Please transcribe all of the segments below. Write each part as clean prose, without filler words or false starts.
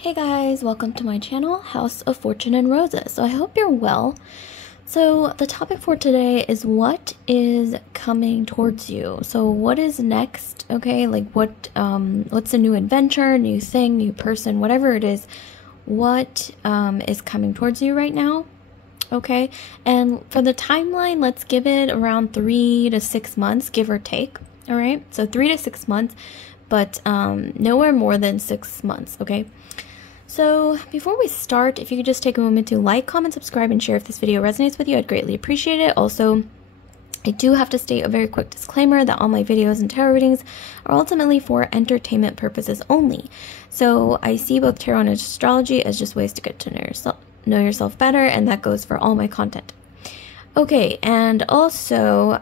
Hey guys, welcome to my channel, House of Fortune and Roses. So I hope you're well. So the topic for today is what is coming towards you. So what is next, okay? Like what's a new adventure, new thing, new person, whatever it is, what is coming towards you right now, okay? And for the timeline, let's give it around 3 to 6 months, give or take, all right? So 3 to 6 months, but nowhere more than 6 months, okay? So before we start, if you could just take a moment to like, comment, subscribe, and share if this video resonates with you, I'd greatly appreciate it. Also, I do have to state a very quick disclaimer that all my videos and tarot readings are ultimately for entertainment purposes only. So I see both tarot and astrology as just ways to get to know yourself better, and that goes for all my content. Okay, and also,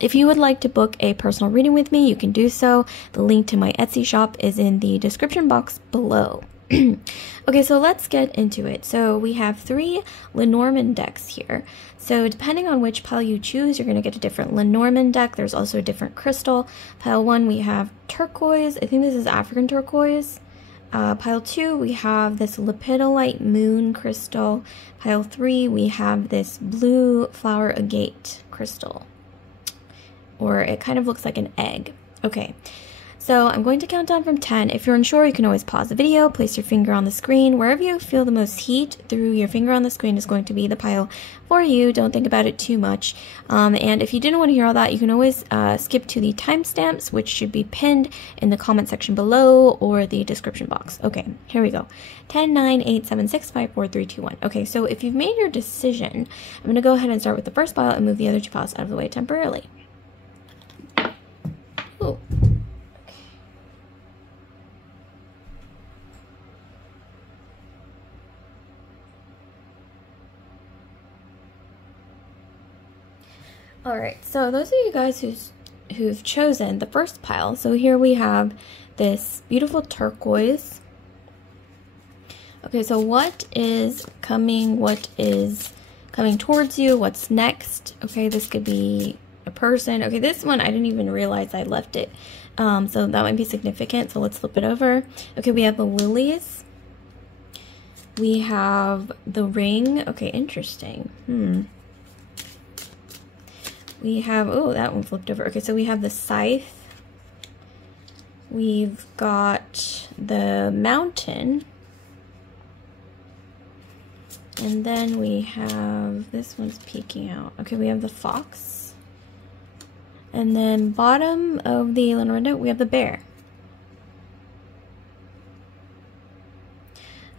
if you would like to book a personal reading with me, you can do so. The link to my Etsy shop is in the description box below. Okay, so let's get into it. So we have 3 Lenormand decks here. So depending on which pile you choose, you're going to get a different Lenormand deck. There's also a different crystal. Pile 1, we have turquoise. I think this is African turquoise. Pile 2, we have this lepidolite moon crystal. Pile 3, we have this blue flower agate crystal. Or it kind of looks like an egg. Okay, so I'm going to count down from 10. If you're unsure, you can always pause the video, place your finger on the screen. Wherever you feel the most heat through your finger on the screen is going to be the pile for you. Don't think about it too much. And if you didn't want to hear all that, you can always skip to the timestamps, which should be pinned in the comment section below or the description box. Okay, here we go. 10, 9, 8, 7, 6, 5, 4, 3, 2, 1. Okay, so if you've made your decision, I'm going to go ahead and start with the first pile and move the other 2 piles out of the way temporarily. Oh. Alright, so those of you guys who've chosen the first pile, so here we have this beautiful turquoise. Okay, so what is coming towards you? What's next? Okay, this could be a person. Okay, this one I didn't even realize I left it, so that might be significant, so let's flip it over. Okay, we have the lilies, we have the ring. Okay, interesting. We have, oh, that one flipped over. Okay, so we have the scythe, we've got the mountain, and then we have, this one's peeking out. Okay, we have the fox. And then bottom of the Lenormand, we have the bear.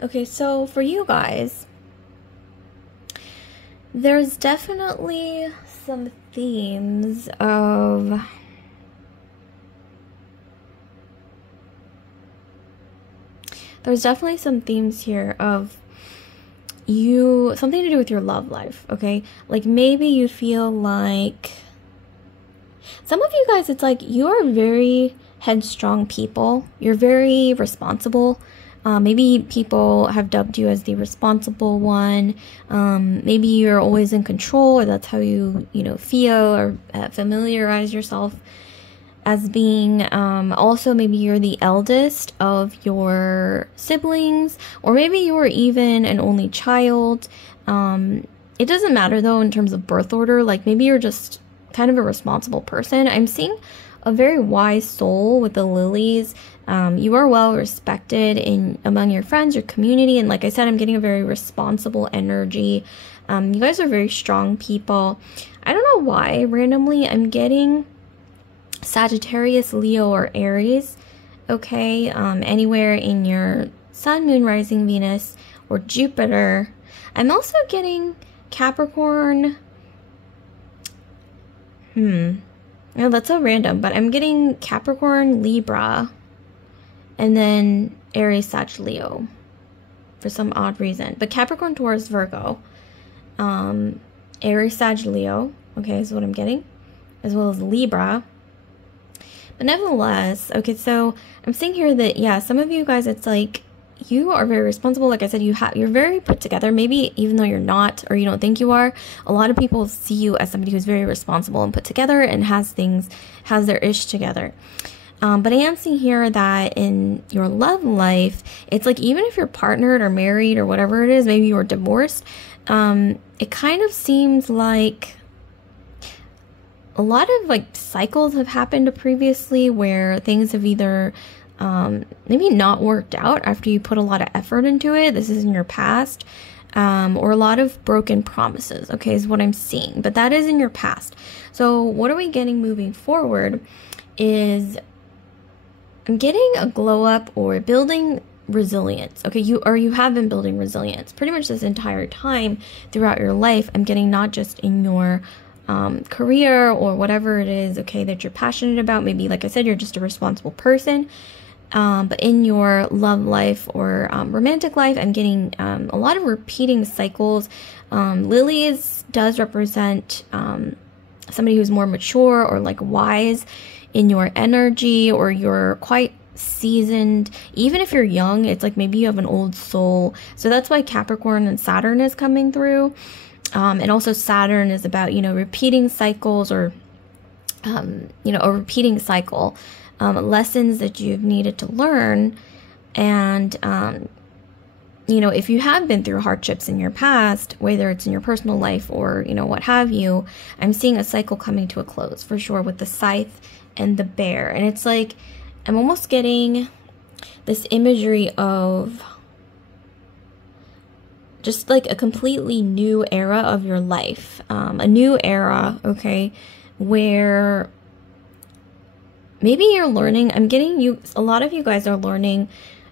Okay, so for you guys, there's definitely some themes of here of something to do with your love life, okay? Like maybe you feel like some of you guys, it's like you are very headstrong people. You're very responsible. Maybe people have dubbed you as the responsible one. Maybe you're always in control, or that's how you feel, or familiarize yourself as being. Also, maybe you're the eldest of your siblings, or maybe you were even an only child. It doesn't matter though in terms of birth order. Like maybe you're just kind of a responsible person. I'm seeing a very wise soul with the lilies. You are well respected among your friends, your community, and like I said, I'm getting a very responsible energy. You guys are very strong people. I don't know why randomly I'm getting Sagittarius, Leo, or Aries. Okay, anywhere in your Sun, Moon, Rising, Venus, or Jupiter. I'm also getting Capricorn. Oh, that's so random, but I'm getting Capricorn, Libra, and then Aries, Sag, Leo for some odd reason. But Capricorn, Taurus, Virgo, Aries, Sag, Leo, okay, is what I'm getting, as well as Libra. But nevertheless, okay, so I'm seeing here that, yeah, some of you guys, it's like you are very responsible. Like I said, you're very put together. Maybe even though you're not, or you don't think you are, a lot of people see you as somebody who's very responsible and put together and has their ish together. But I am seeing here that in your love life, it's like even if you're partnered or married or whatever it is, maybe you're divorced, it kind of seems like a lot of like cycles have happened previously where things have either maybe not worked out after you put a lot of effort into it. This is in your past. Or a lot of broken promises, okay, is what I'm seeing. But that is in your past. So what are we getting moving forward is I'm getting a glow up or building resilience. Okay, you have been building resilience pretty much this entire time throughout your life. I'm getting not just in your career or whatever it is, okay, that you're passionate about. Maybe, like I said, you're just a responsible person. But in your love life or romantic life, I'm getting a lot of repeating cycles. Lilies does represent somebody who's more mature or like wise in your energy, or you're quite seasoned. Even if you're young, it's like maybe you have an old soul. So that's why Capricorn and Saturn is coming through. And also Saturn is about, repeating cycles or, a repeating cycle. Lessons that you've needed to learn. And, if you have been through hardships in your past, whether it's in your personal life or, what have you, I'm seeing a cycle coming to a close for sure with the scythe and the bear. And it's like, I'm almost getting this imagery of just like a completely new era of your life, a new era, okay, where maybe you're learning, a lot of you guys are learning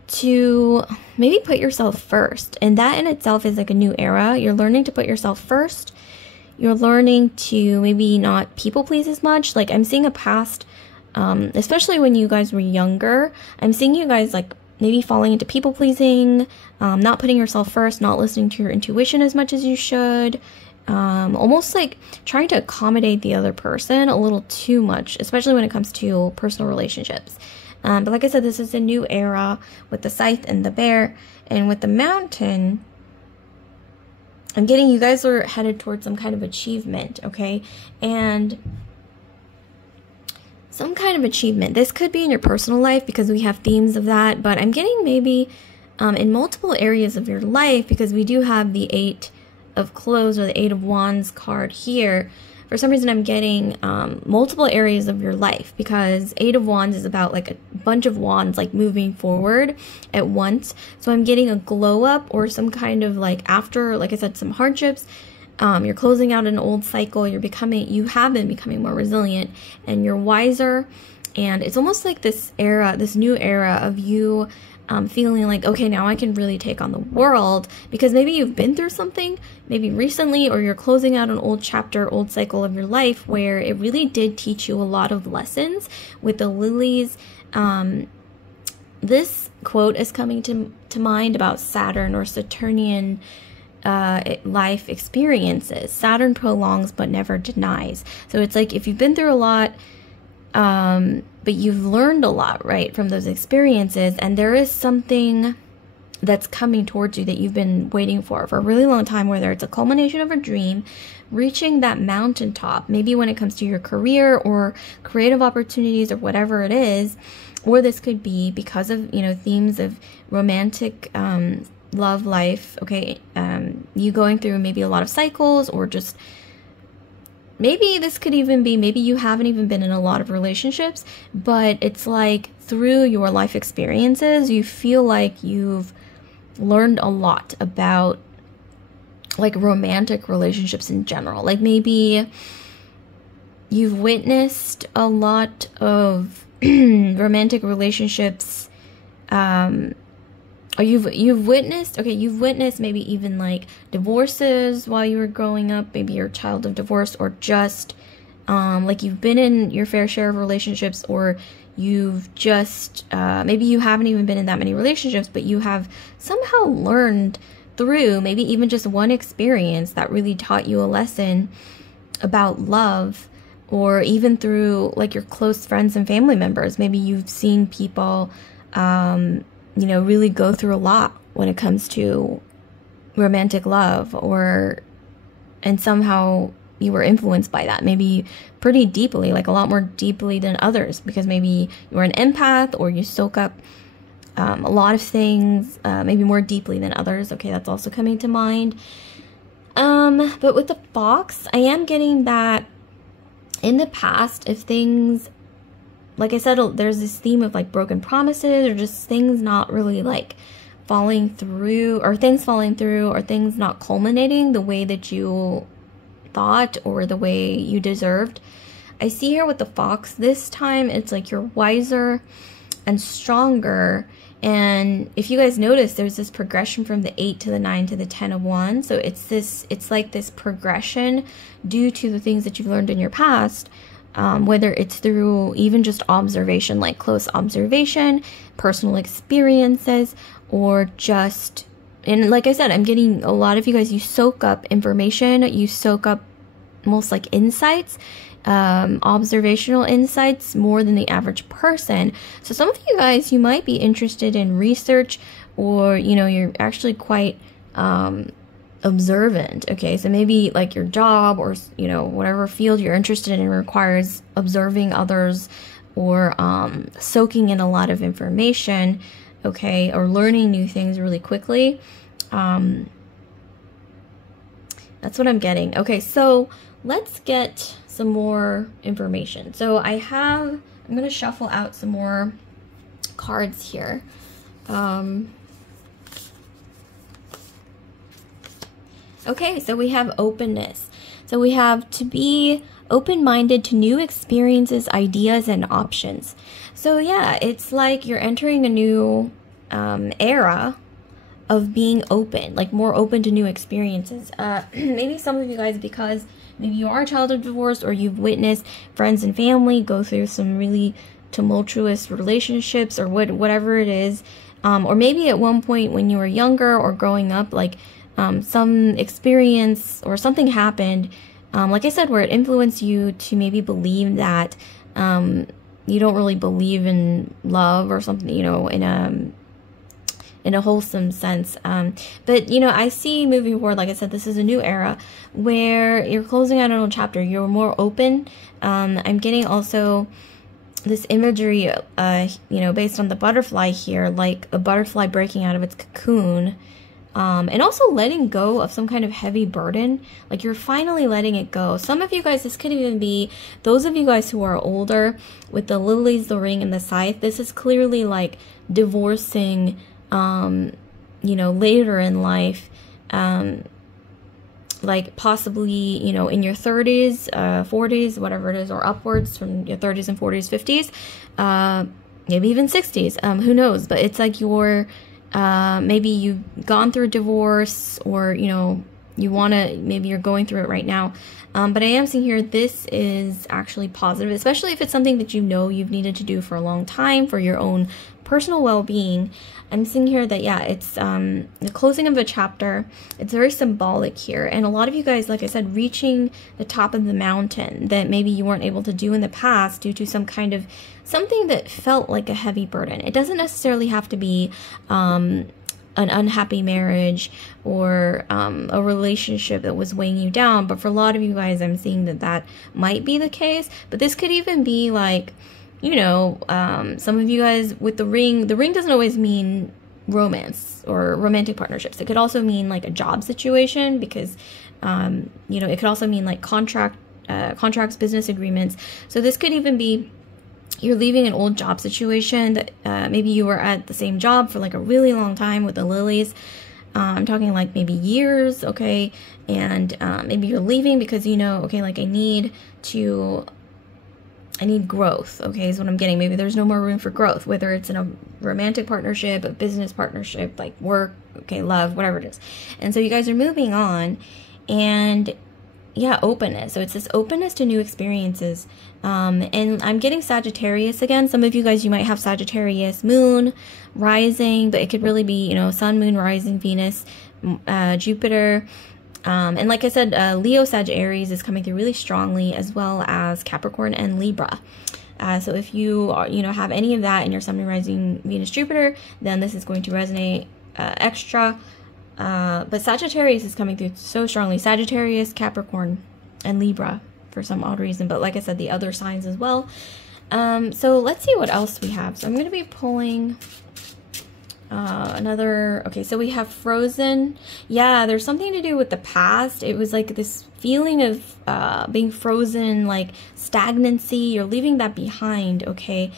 to maybe put yourself first. And that in itself is like a new era. You're learning to put yourself first. You're learning to maybe not people please as much. Like I'm seeing a past, especially when you guys were younger, I'm seeing you guys like maybe falling into people pleasing, not putting yourself first, not listening to your intuition as much as you should. Almost like trying to accommodate the other person a little too much, especially when it comes to personal relationships. But like I said, this is a new era with the scythe and the bear. And with the mountain, I'm getting you guys are headed towards some kind of achievement, okay? And some kind of achievement. This could be in your personal life because we have themes of that. But I'm getting maybe in multiple areas of your life, because we do have the 8 of Clothes or the 8 of Wands card here. For some reason, I'm getting multiple areas of your life, because 8 of Wands is about like a bunch of wands like moving forward at once. So I'm getting a glow up or some kind of like after, like I said, some hardships. You're closing out an old cycle. You have been becoming more resilient and you're wiser. And it's almost like this new era of you feeling like, okay, now I can really take on the world, because maybe you've been through something, maybe recently, or you're closing out an old chapter, old cycle of your life where it really did teach you a lot of lessons. With the lilies, this quote is coming to mind about Saturn or Saturnian life experiences. Saturn prolongs but never denies. So it's like if you've been through a lot, but you've learned a lot, right, from those experiences, and there is something that's coming towards you that you've been waiting for a really long time, whether it's a culmination of a dream, reaching that mountaintop, maybe when it comes to your career or creative opportunities or whatever it is, or this could be because of, themes of romantic love life, okay, you going through maybe a lot of cycles, or just maybe this could even be, maybe you haven't even been in a lot of relationships, but it's like through your life experiences, you feel like you've learned a lot about like romantic relationships in general. Like maybe you've witnessed a lot of romantic relationships, or you've witnessed maybe even like divorces while you were growing up, maybe you're a child of divorce, or just like you've been in your fair share of relationships, or you've just maybe you haven't even been in that many relationships, but you have somehow learned through maybe even just one experience that really taught you a lesson about love, or even through like your close friends and family members. Maybe you've seen people really go through a lot when it comes to romantic love, and somehow you were influenced by that, maybe pretty deeply, like a lot more deeply than others, because maybe you're an empath or you soak up a lot of things, maybe more deeply than others. Okay, that's also coming to mind. But with the fox, I am getting that in the past, if things, like I said, there's this theme of like broken promises, or just things not really like falling through, or things falling through, or things not culminating the way that you thought or the way you deserved. I see here with the fox, this time it's like you're wiser and stronger. And if you guys notice, there's this progression from the 8 to the 9 to the 10 of wands. So it's like this progression due to the things that you've learned in your past, whether it's through even just observation, like close observation, personal experiences, or just, and like I said, I'm getting a lot of you guys, you soak up information, you soak up most like insights, observational insights more than the average person. So some of you guys, you might be interested in research, or you know, you're actually quite observant. Okay, so maybe like your job, or you know, whatever field you're interested in requires observing others, or soaking in a lot of information, okay, or learning new things really quickly. That's what I'm getting. Okay, so let's get some more information. So I'm going to shuffle out some more cards here. Okay, so we have openness. So we have to be open-minded to new experiences, ideas, and options. So yeah, it's like you're entering a new era of being open, like more open to new experiences. Maybe some of you guys, because maybe you are a child of divorce, or you've witnessed friends and family go through some really tumultuous relationships, or whatever it is. Or maybe at one point when you were younger or growing up, like some experience or something happened, like I said, where it influenced you to maybe believe that you don't really believe in love or something, you know, in a wholesome sense. But, you know, I see moving forward, like I said, this is a new era where you're closing out an old chapter. You're more open. I'm getting also this imagery, you know, based on the butterfly here, like a butterfly breaking out of its cocoon. And also letting go of some kind of heavy burden. Like you're finally letting it go. Some of you guys, this could even be those of you guys who are older with the lilies, the ring, and the scythe. This is clearly like divorcing, you know, later in life, like possibly, you know, in your 30s, 40s, whatever it is, or upwards from your 30s and 40s, 50s, maybe even 60s, who knows, but it's like you're, maybe you've gone through a divorce, or, you know, you want to, maybe you're going through it right now. But I am seeing here, this is actually positive, especially if it's something that you know you've needed to do for a long time for your own personal well-being. I'm seeing here that, yeah, it's the closing of a chapter. It's very symbolic here. And a lot of you guys, like I said, reaching the top of the mountain that maybe you weren't able to do in the past due to some kind of something that felt like a heavy burden. It doesn't necessarily have to be an unhappy marriage or a relationship that was weighing you down. But for a lot of you guys, I'm seeing that that might be the case. But this could even be like, you know, some of you guys with the ring doesn't always mean romance or romantic partnerships. It could also mean like a job situation, because, you know, it could also mean like contracts, business agreements. So this could even be you're leaving an old job situation that maybe you were at the same job for like a really long time with the lilies. I'm talking like maybe years, okay? And maybe you're leaving because, you know, okay, like I need growth, okay, is what I'm getting. Maybe there's no more room for growth, whether it's in a romantic partnership, a business partnership, like work, okay, love, whatever it is. And so you guys are moving on, and yeah, openness. So it's this openness to new experiences. And I'm getting Sagittarius again. Some of you guys, you might have Sagittarius moon, rising, but it could really be, you know, sun, moon, rising, Venus, Jupiter. And like I said, Leo, Sag, Aries is coming through really strongly, as well as Capricorn and Libra. So if you are, you know, have any of that in your sun, moon, rising, Venus, Jupiter, then this is going to resonate extra. But Sagittarius is coming through so strongly. Sagittarius, Capricorn, and Libra for some odd reason, but like I said, the other signs as well. So let's see what else we have. So I'm going to be pulling another. Okay, so we have frozen. Yeah, there's something to do with the past. It was like this feeling of being frozen, like stagnancy. You're leaving that behind. Okay.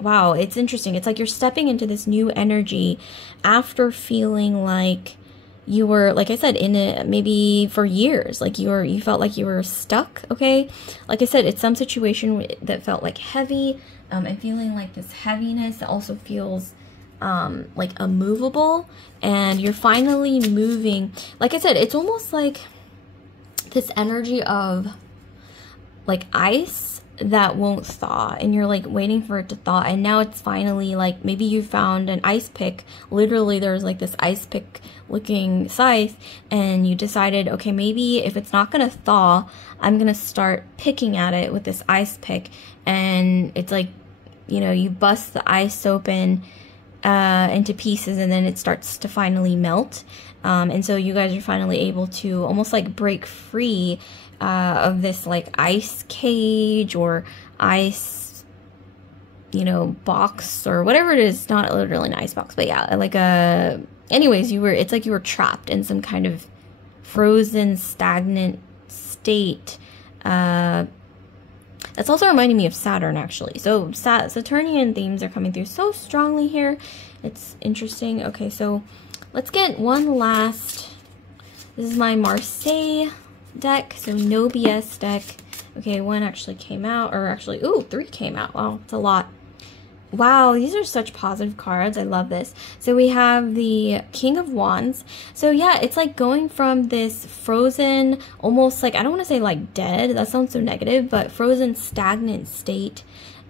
Wow, it's interesting. It's like you're stepping into this new energy after feeling like you were, like I said, in it maybe for years, like you felt like you were stuck. Okay, like I said, it's some situation that felt like heavy, and feeling like this heaviness that also feels like immovable, and you're finally moving. Like I said, it's almost like this energy of like ice that won't thaw, and you're like waiting for it to thaw, and now it's finally like maybe you found an ice pick. Literally there's like this ice pick looking scythe, and you decided, okay, maybe if it's not gonna thaw, I'm gonna start picking at it with this ice pick. And it's like, you know, you bust the ice open into pieces, and then it starts to finally melt. And so you guys are finally able to almost like break free of this like ice cage or ice, you know, box or whatever it is. Not literally an ice box, but yeah, like anyways, it's like you were trapped in some kind of frozen, stagnant state. That's also reminding me of Saturn, actually. So Saturnian themes are coming through so strongly here. It's interesting. Okay, so let's get one last. This is my Marseille deck, so no BS deck. Okay, one actually came out, or actually, ooh, 3 came out. Wow, it's a lot. Wow, these are such positive cards. I love this. So we have the King of Wands. So yeah, it's like going from this frozen, almost like, I don't want to say like dead, that sounds so negative, but frozen, stagnant state.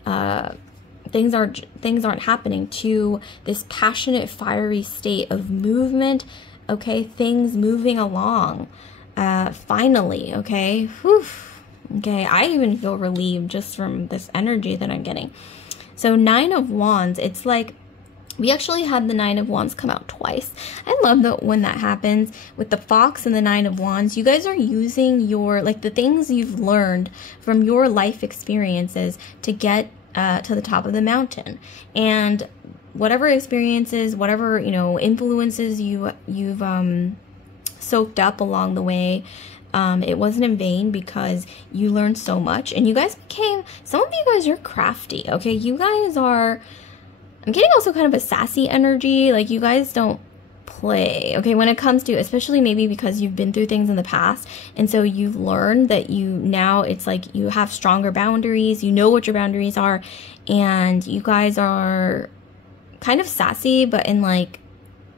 Things aren't happening, to this passionate, fiery state of movement. Okay, things moving along. Finally, okay. Whew. Okay, I even feel relieved just from this energy that I'm getting. So 9 of Wands, it's like we actually had the 9 of Wands come out twice. I love that when that happens with the Fox and the 9 of Wands. You guys are using your, like, the things you've learned from your life experiences to get to the top of the mountain. And whatever experiences, whatever, you know, influences you've soaked up along the way, it wasn't in vain, because you learned so much, and you guys became, some of you guys are crafty. Okay, you guys are, I'm getting also kind of a sassy energy, like you guys don't play, okay, when it comes to, especially maybe because you've been through things in the past, and so you've learned that now it's like you have stronger boundaries, you know what your boundaries are, and you guys are kind of sassy, but in like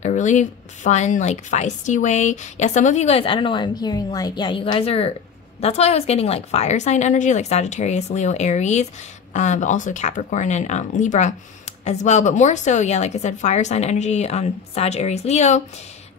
a really fun, like feisty way. Yeah, some of you guys, I don't know why I'm hearing like, yeah, you guys are, that's why I was getting like fire sign energy, like Sagittarius, Leo, Aries, but also Capricorn and Libra as well. But more so, yeah, like I said, fire sign energy, Sag, Aries, Leo.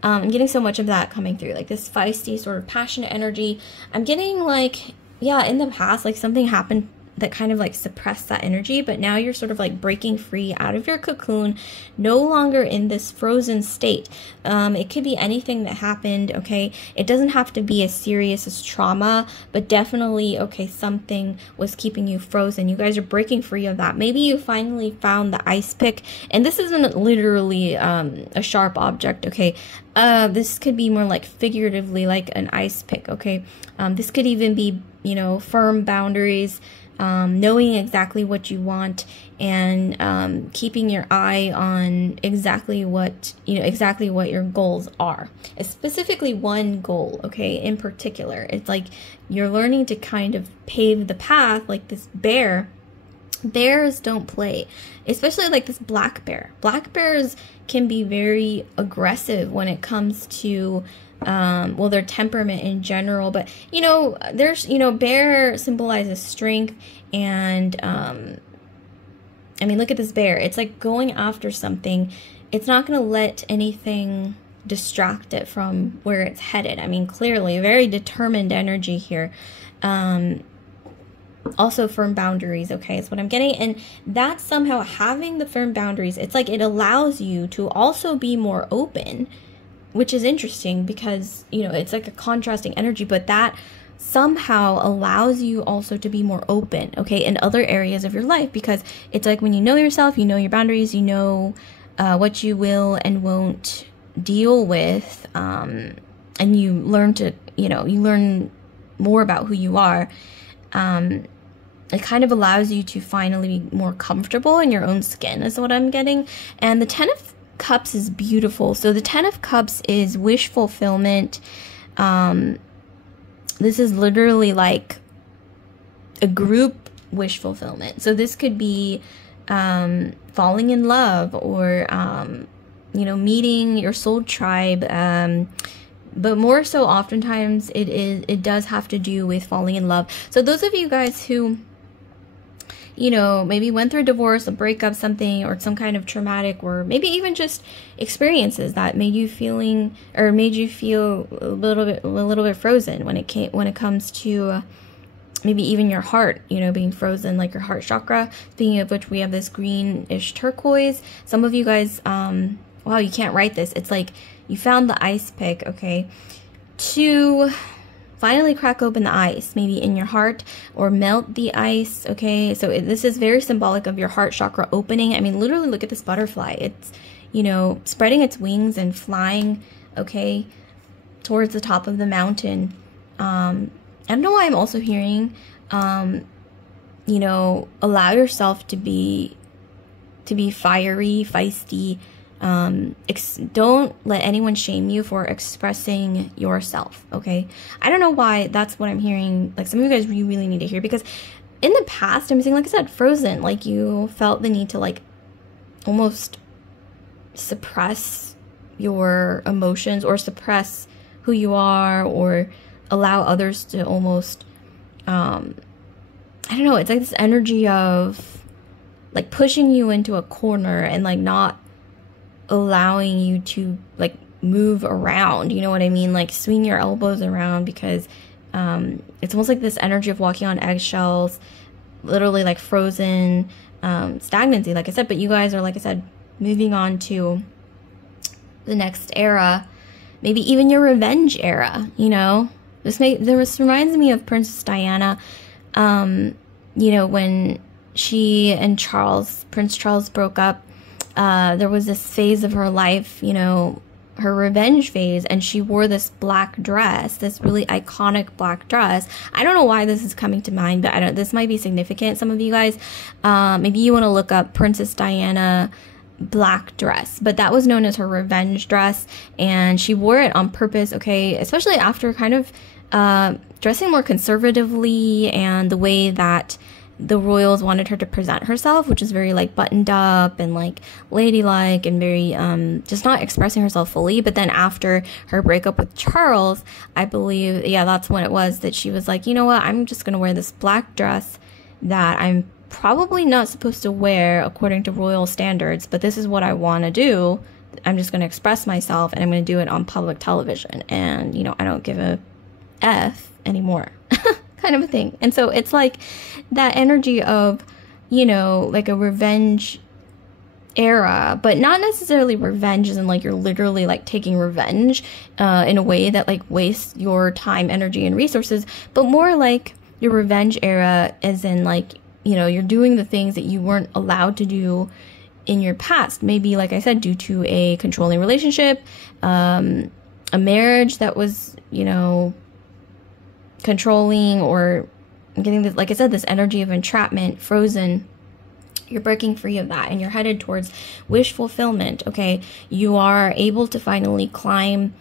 I'm getting so much of that coming through, like this feisty sort of passionate energy. I'm getting like, yeah, in the past, like something happened that kind of like suppressed that energy, but now you're sort of like breaking free out of your cocoon, no longer in this frozen state. It could be anything that happened, okay? It doesn't have to be as serious as trauma, but definitely, okay, something was keeping you frozen. You guys are breaking free of that. Maybe you finally found the ice pick, and this isn't literally a sharp object, okay? This could be more like figuratively like an ice pick, okay? This could even be, you know, firm boundaries, knowing exactly what you want, and keeping your eye on exactly what, you know, exactly what your goals are. It's specifically one goal, okay, in particular. It's like you're learning to kind of pave the path, like this bear. Bears don't play, especially like this black bear. Black bears can be very aggressive when it comes to well, their temperament in general, but you know, there's, you know, bear symbolizes strength, and I mean, look at this bear. It's like going after something. It's not going to let anything distract it from where it's headed. I mean, clearly very determined energy here. Also firm boundaries, okay, is what I'm getting. And that's somehow having the firm boundaries, it's like it allows you to also be more open which is interesting because, you know, it's like a contrasting energy, but that somehow allows you also to be more open, okay, in other areas of your life, because it's like when you know yourself, you know your boundaries, you know what you will and won't deal with, and you learn to, you know, you learn more about who you are. It kind of allows you to finally be more comfortable in your own skin, is what I'm getting. And the Ten of Cups is beautiful. So the Ten of Cups is wish fulfillment. This is literally like a group wish fulfillment. So this could be falling in love, or you know, meeting your soul tribe, but more so oftentimes it does have to do with falling in love. So those of you guys who, you know, maybe went through a divorce, a breakup, something, or some kind of traumatic, or maybe even just experiences that made you feel a little bit frozen when it comes to maybe even your heart, you know, being frozen, like your heart chakra. Speaking of which, we have this greenish turquoise. Some of you guys, wow, you can't write this. It's like you found the ice pick, okay, to finally crack open the ice, maybe in your heart, or melt the ice, okay? So this is very symbolic of your heart chakra opening. I mean, literally look at this butterfly. It's, you know, spreading its wings and flying, okay, towards the top of the mountain. I don't know why I'm also hearing, you know, allow yourself to be fiery, feisty. Don't let anyone shame you for expressing yourself, okay? I don't know why that's what I'm hearing. Like, some of you guys really need to hear, because in the past, I'm saying, like I said, frozen, like you felt the need to like almost suppress your emotions, or suppress who you are, or allow others to almost, I don't know, it's like this energy of like pushing you into a corner and like not allowing you to like move around, you know what I mean? Like swing your elbows around, because it's almost like this energy of walking on eggshells, literally like frozen, stagnancy, like I said. But you guys are, like I said, moving on to the next era, maybe even your revenge era, you know? This reminds me of Princess Diana, you know, when she and Prince Charles broke up. There was this phase of her life, you know, her revenge phase, and she wore this black dress, this really iconic black dress. I don't know why this is coming to mind, but this might be significant. Some of you guys, maybe you want to look up Princess Diana black dress, but that was known as her revenge dress, and she wore it on purpose, okay, especially after kind of dressing more conservatively, and the way that the royals wanted her to present herself, which is very like buttoned up and like ladylike, and very just not expressing herself fully. But then after her breakup with Charles, I believe, yeah, that's when it was that she was like, you know what, I'm just gonna wear this black dress that I'm probably not supposed to wear according to royal standards, but this is what I want to do. I'm just going to express myself, and I'm going to do it on public television, and, you know, I don't give a F anymore. Kind of a thing. And so it's like that energy of, you know, like a revenge era, but not necessarily revenge as in like you're literally like taking revenge in a way that like wastes your time, energy, and resources, but more like your revenge era as in like, you know, you're doing the things that you weren't allowed to do in your past. Maybe, like I said, due to a controlling relationship, a marriage that was, you know, controlling, or getting this, like I said, this energy of entrapment, frozen. You're breaking free of that, and you're headed towards wish fulfillment, okay? You are able to finally climb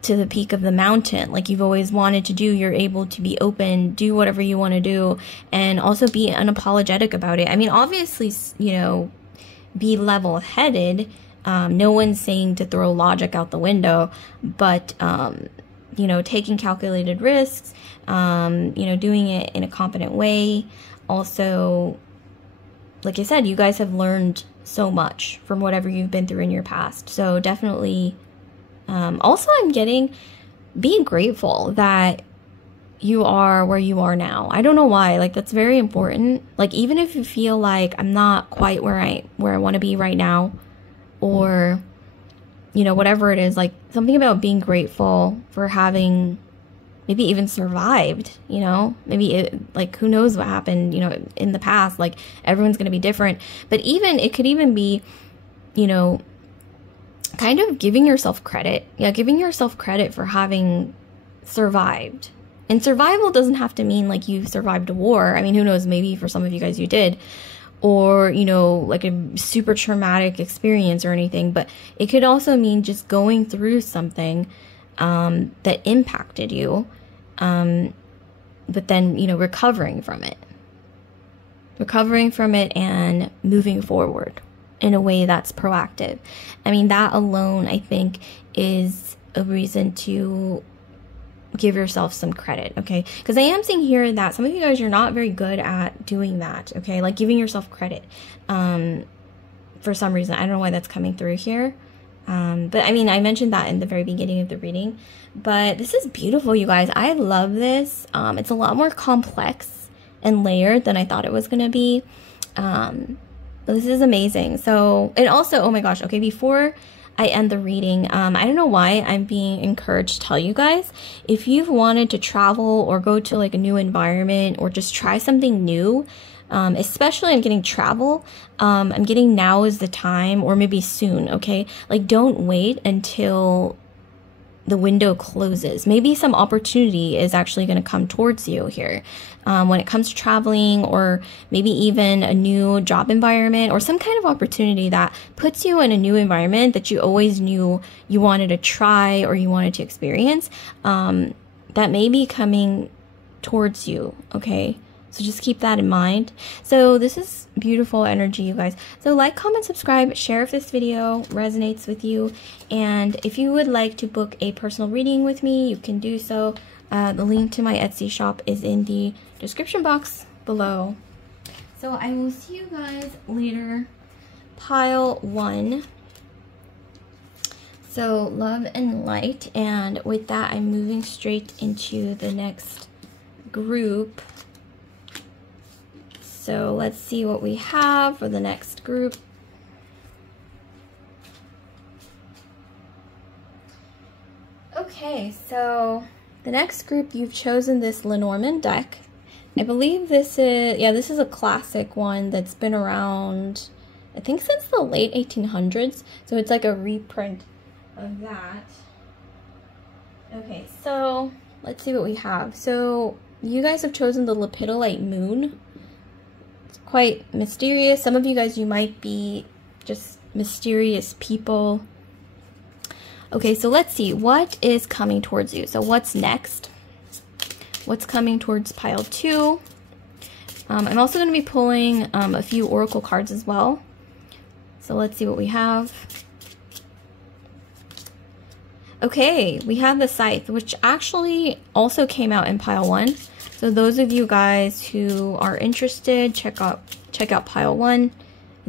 to the peak of the mountain like you've always wanted to do. You're able to be open, do whatever you want to do, and also be unapologetic about it. I mean, obviously, you know, be level-headed. No one's saying to throw logic out the window, but you know, taking calculated risks, you know, doing it in a competent way. Also, like I said, you guys have learned so much from whatever you've been through in your past. So definitely, also I'm getting, being grateful that you are where you are now. I don't know why, like that's very important. Like even if you feel like I'm not quite where I want to be right now, or you know, whatever it is, like something about being grateful for having maybe even survived, you know, maybe it, like, who knows what happened, you know, in the past, like everyone's going to be different, but even, it could even be, you know, kind of giving yourself credit. Yeah, giving yourself credit for having survived. And survival doesn't have to mean like you survived a war. I mean, who knows, maybe for some of you guys you did. Or, you know, like a super traumatic experience or anything. But it could also mean just going through something that impacted you. But then, you know, recovering from it. Recovering from it and moving forward in a way that's proactive. I mean, that alone, I think, is a reason to give yourself some credit, okay? Because I am seeing here that some of you guys, you're not very good at doing that, okay? Like giving yourself credit for some reason. I don't know why that's coming through here. But I mean, I mentioned that in the very beginning of the reading. But this is beautiful, you guys. I love this. It's a lot more complex and layered than I thought it was going to be. This is amazing. So, and also, oh my gosh, okay, before I end the reading, I don't know why I'm being encouraged to tell you guys, if you've wanted to travel or go to like a new environment or just try something new, especially I'm getting travel, I'm getting now is the time, or maybe soon, okay? Like, don't wait until the window closes. Maybe some opportunity is actually going to come towards you here when it comes to traveling, or maybe even a new job environment or some kind of opportunity that puts you in a new environment that you always knew you wanted to try or you wanted to experience, that may be coming towards you, okay? So just keep that in mind. So this is beautiful energy, you guys. So like, comment, subscribe, share if this video resonates with you. And if you would like to book a personal reading with me, you can do so. The link to my Etsy shop is in the description box below. So I will see you guys later. Pile 1. So love and light. And with that, I'm moving straight into the next group. So let's see what we have for the next group. Okay, so the next group, you've chosen this Lenormand deck. I believe this is, yeah, this is a classic one that's been around, I think, since the late 1800s. So it's like a reprint of that. Okay, so let's see what we have. So you guys have chosen the Lepidolite Moon. Quite mysterious. Some of you guys, you might be just mysterious people. Okay, so let's see what is coming towards you. So what's next? What's coming towards pile 2? I'm also going to be pulling a few oracle cards as well. So let's see what we have. Okay, we have the Scythe, which actually also came out in pile 1. So those of you guys who are interested, check out pile 1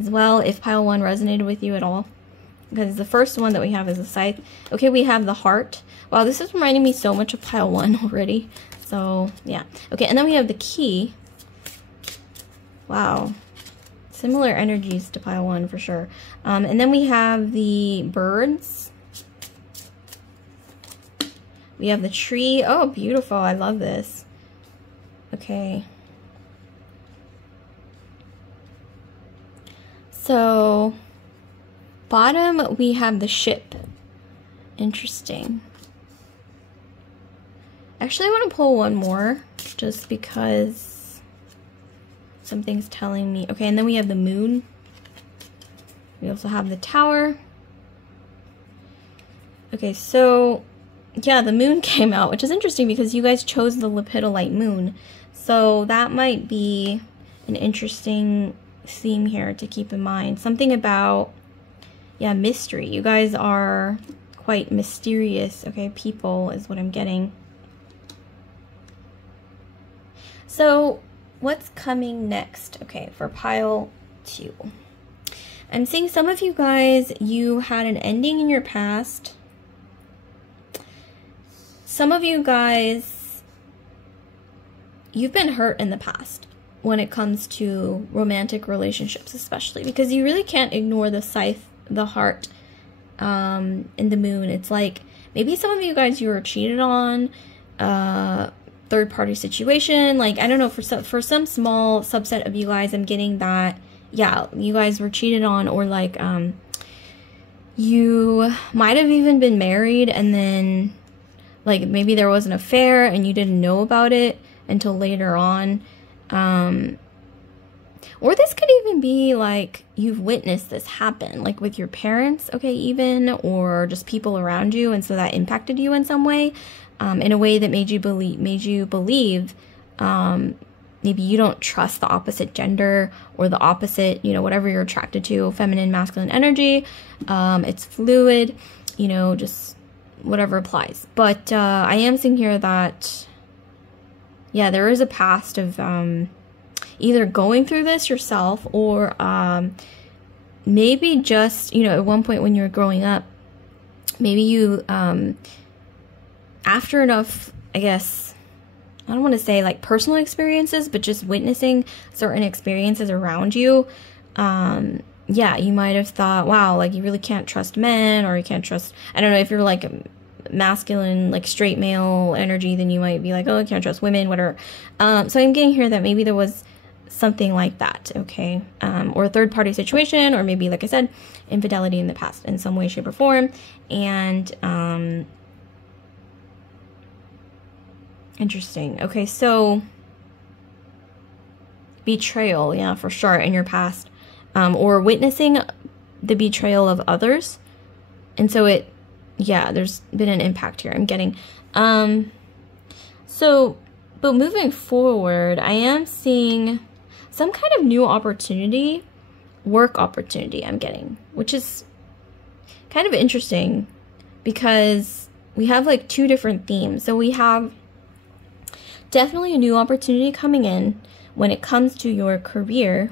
as well, if pile 1 resonated with you at all. Because the first one that we have is a Scythe. Okay, we have the Heart. Wow, this is reminding me so much of pile 1 already. So, yeah. Okay, and then we have the Key. Wow. Similar energies to pile 1 for sure. And then we have the Birds. We have the Tree. Oh, beautiful. I love this. Okay. So, bottom, we have the Ship. Interesting. Actually, I want to pull one more, just because something's telling me. Okay, and then we have the Moon. We also have the Tower. Okay, so, yeah, the Moon came out, which is interesting because you guys chose the Lepidolite Moon. So that might be an interesting theme here to keep in mind. Something about, yeah, mystery. You guys are quite mysterious, okay, people is what I'm getting. So what's coming next? Okay, for pile 2. I'm seeing some of you guys, you had an ending in your past. Some of you guys, you've been hurt in the past when it comes to romantic relationships, especially because you really can't ignore the Scythe, the Heart, in the moon. It's like maybe some of you guys, you were cheated on, third-party situation. Like, I don't know, for some small subset of you guys, I'm getting that, yeah, you guys were cheated on, or like, you might have even been married and then, like, maybe there was an affair and you didn't know about it until later on. Or this could even be like you've witnessed this happen, like with your parents, okay, even, or just people around you, and so that impacted you in some way, in a way that made you believe maybe you don't trust the opposite gender, or the opposite, you know, whatever you're attracted to, feminine, masculine energy. It's fluid, you know, just whatever applies. But I am seeing here that, yeah, there is a past of either going through this yourself, or maybe just, you know, at one point when you were growing up, maybe you, after enough, I guess, I don't want to say like personal experiences, but just witnessing certain experiences around you, yeah, you might have thought, wow, like you really can't trust men, or you can't trust, I don't know, if you're like masculine, like straight male energy, then you might be like, oh, I can't trust women, whatever. So I'm getting here that maybe there was something like that, okay? Or a third-party situation, or maybe, like I said, infidelity in the past in some way, shape, or form. And, interesting. Okay, so betrayal, yeah, for sure, in your past. Or witnessing the betrayal of others. And so it, yeah, there's been an impact here, I'm getting. So, but moving forward, I am seeing some kind of new opportunity, work opportunity I'm getting, which is kind of interesting because we have like two different themes. So we have definitely a new opportunity coming in when it comes to your career,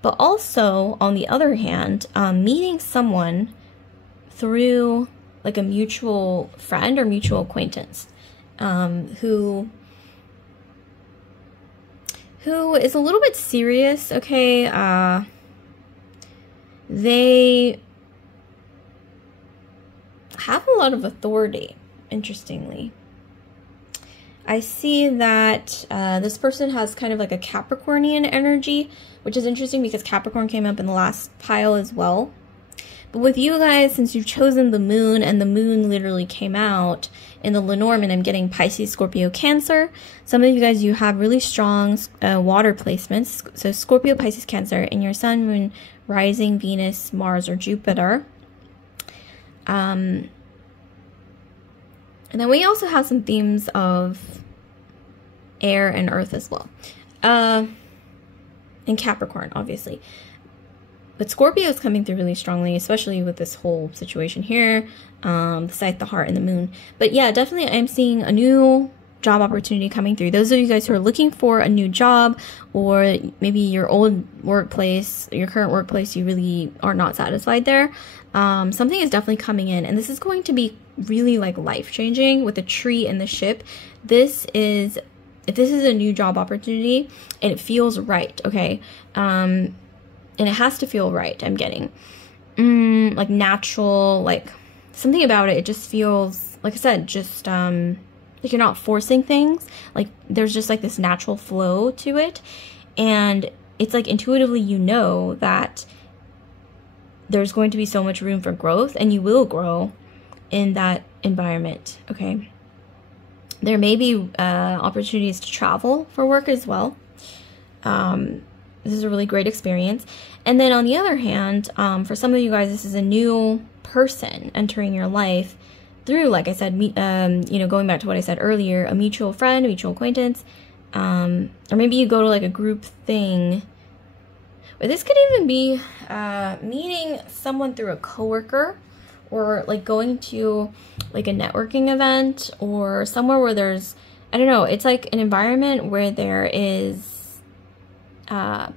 but also on the other hand, meeting someone through like a mutual friend or mutual acquaintance, who is a little bit serious, okay? They have a lot of authority, interestingly. I see that this person has kind of like a Capricornian energy, which is interesting because Capricorn came up in the last pile as well. But with you guys, since you've chosen the moon, and the moon literally came out in the Lenormand, I'm getting Pisces, Scorpio, Cancer. Some of you guys, you have really strong water placements. So Scorpio, Pisces, Cancer, in your sun, moon, rising, Venus, Mars, or Jupiter. And then we also have some themes of air and earth as well. And Capricorn, obviously. But Scorpio is coming through really strongly, especially with this whole situation here. The Scythe, the Heart, and the Moon. But yeah, definitely I'm seeing a new job opportunity coming through. Those of you guys who are looking for a new job, or maybe your old workplace, your current workplace, you really are not satisfied there. Something is definitely coming in, and this is going to be really like life-changing with the tree and the ship. This is, if this is a new job opportunity and it feels right, okay? And it has to feel right, I'm getting. Like natural, like something about it, it just feels, like I said, just like you're not forcing things. Like there's just like this natural flow to it. And it's like intuitively you know that there's going to be so much room for growth, and you will grow in that environment, okay? There may be opportunities to travel for work as well. This is a really great experience. And then on the other hand, for some of you guys, this is a new person entering your life through, like I said, you know, going back to what I said earlier, a mutual friend, a mutual acquaintance, or maybe you go to like a group thing. But this could even be meeting someone through a coworker, or like going to like a networking event, or somewhere where there's, I don't know, it's like an environment where there is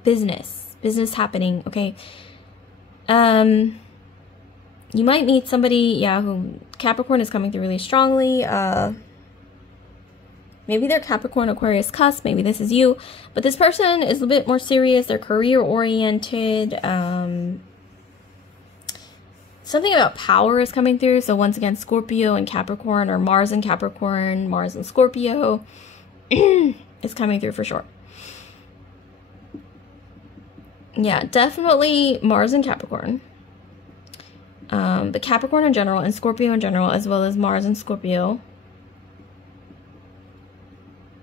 business happening, okay? You might meet somebody, yeah, who Capricorn is coming through really strongly. Maybe they're Capricorn, Aquarius cusp, maybe this is you, but this person is a bit more serious, they're career oriented. something about power is coming through. So once again, Scorpio and Capricorn, or Mars and Capricorn, Mars and Scorpio is coming through for sure. Yeah, definitely Mars and Capricorn. But Capricorn in general and Scorpio in general, as well as Mars and Scorpio.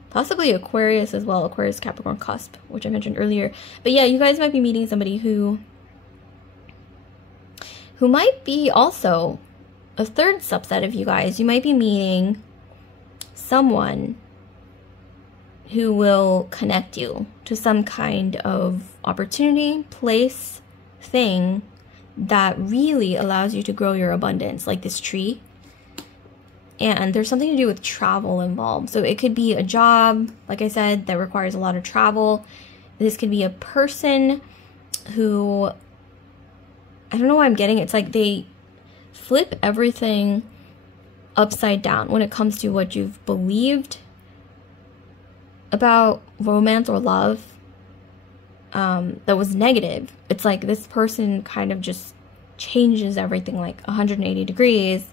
Possibly Aquarius as well, Aquarius Capricorn cusp, which I mentioned earlier. But yeah, you guys might be meeting somebody who might be also a third subset of you guys. You might be meeting someone who will connect you to some kind of opportunity, place, thing that really allows you to grow your abundance, like this tree. And there's something to do with travel involved. So it could be a job, like I said, that requires a lot of travel. This could be a person who, I don't know why I'm getting it. It's like they flip everything upside down when it comes to what you've believed about romance or love that was negative. It's like this person kind of just changes everything like 180 degrees.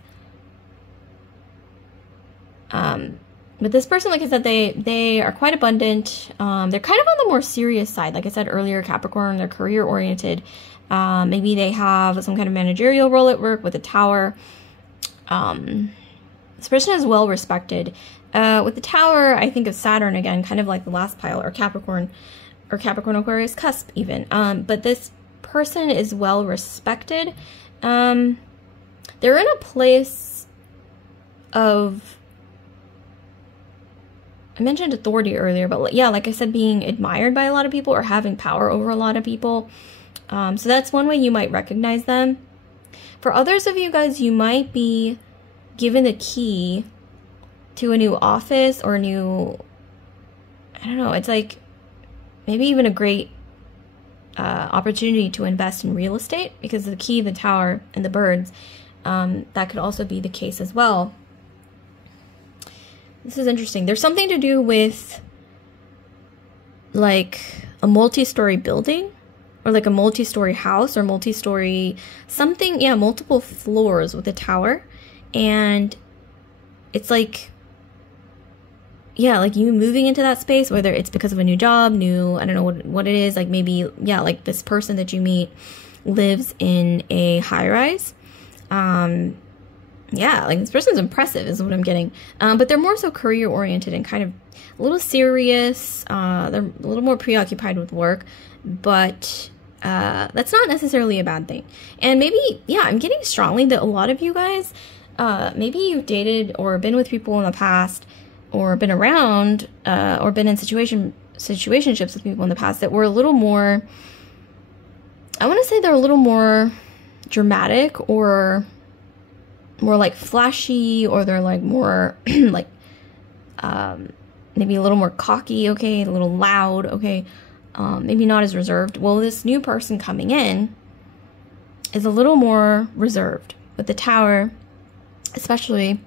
But this person, like I said, they are quite abundant. They're kind of on the more serious side. Like I said earlier, Capricorn, they're career oriented. Maybe they have some kind of managerial role at work with a tower. This person is well respected. With the tower, I think of Saturn again, kind of like the last pile, or Capricorn Aquarius cusp even. But this person is well respected. They're in a place of, I mentioned authority earlier, but yeah, like I said, being admired by a lot of people or having power over a lot of people. So that's one way you might recognize them. For others of you guys, you might be given the key to a new office or a new, I don't know, it's like maybe even a great opportunity to invest in real estate, because of the key, the tower, and the birds. That could also be the case as well. This is interesting. There's something to do with like a multi-story building, or like a multi-story house, or multi-story something. Yeah, multiple floors with a tower. And it's like, yeah, like you moving into that space, whether it's because of a new job, new, I don't know what it is. Like maybe, yeah, like this person that you meet lives in a high-rise. Yeah, like this person's impressive is what I'm getting. But they're more so career-oriented and kind of a little serious. They're a little more preoccupied with work, but that's not necessarily a bad thing. And maybe, yeah, I'm getting strongly that a lot of you guys, maybe you've dated or been with people in the past, or been around, or been in situationships with people in the past that were a little more, I want to say they're a little more dramatic, or more like flashy, or they're like more like maybe a little more cocky, okay, a little loud, okay, maybe not as reserved. Well, this new person coming in is a little more reserved with the tower, especially.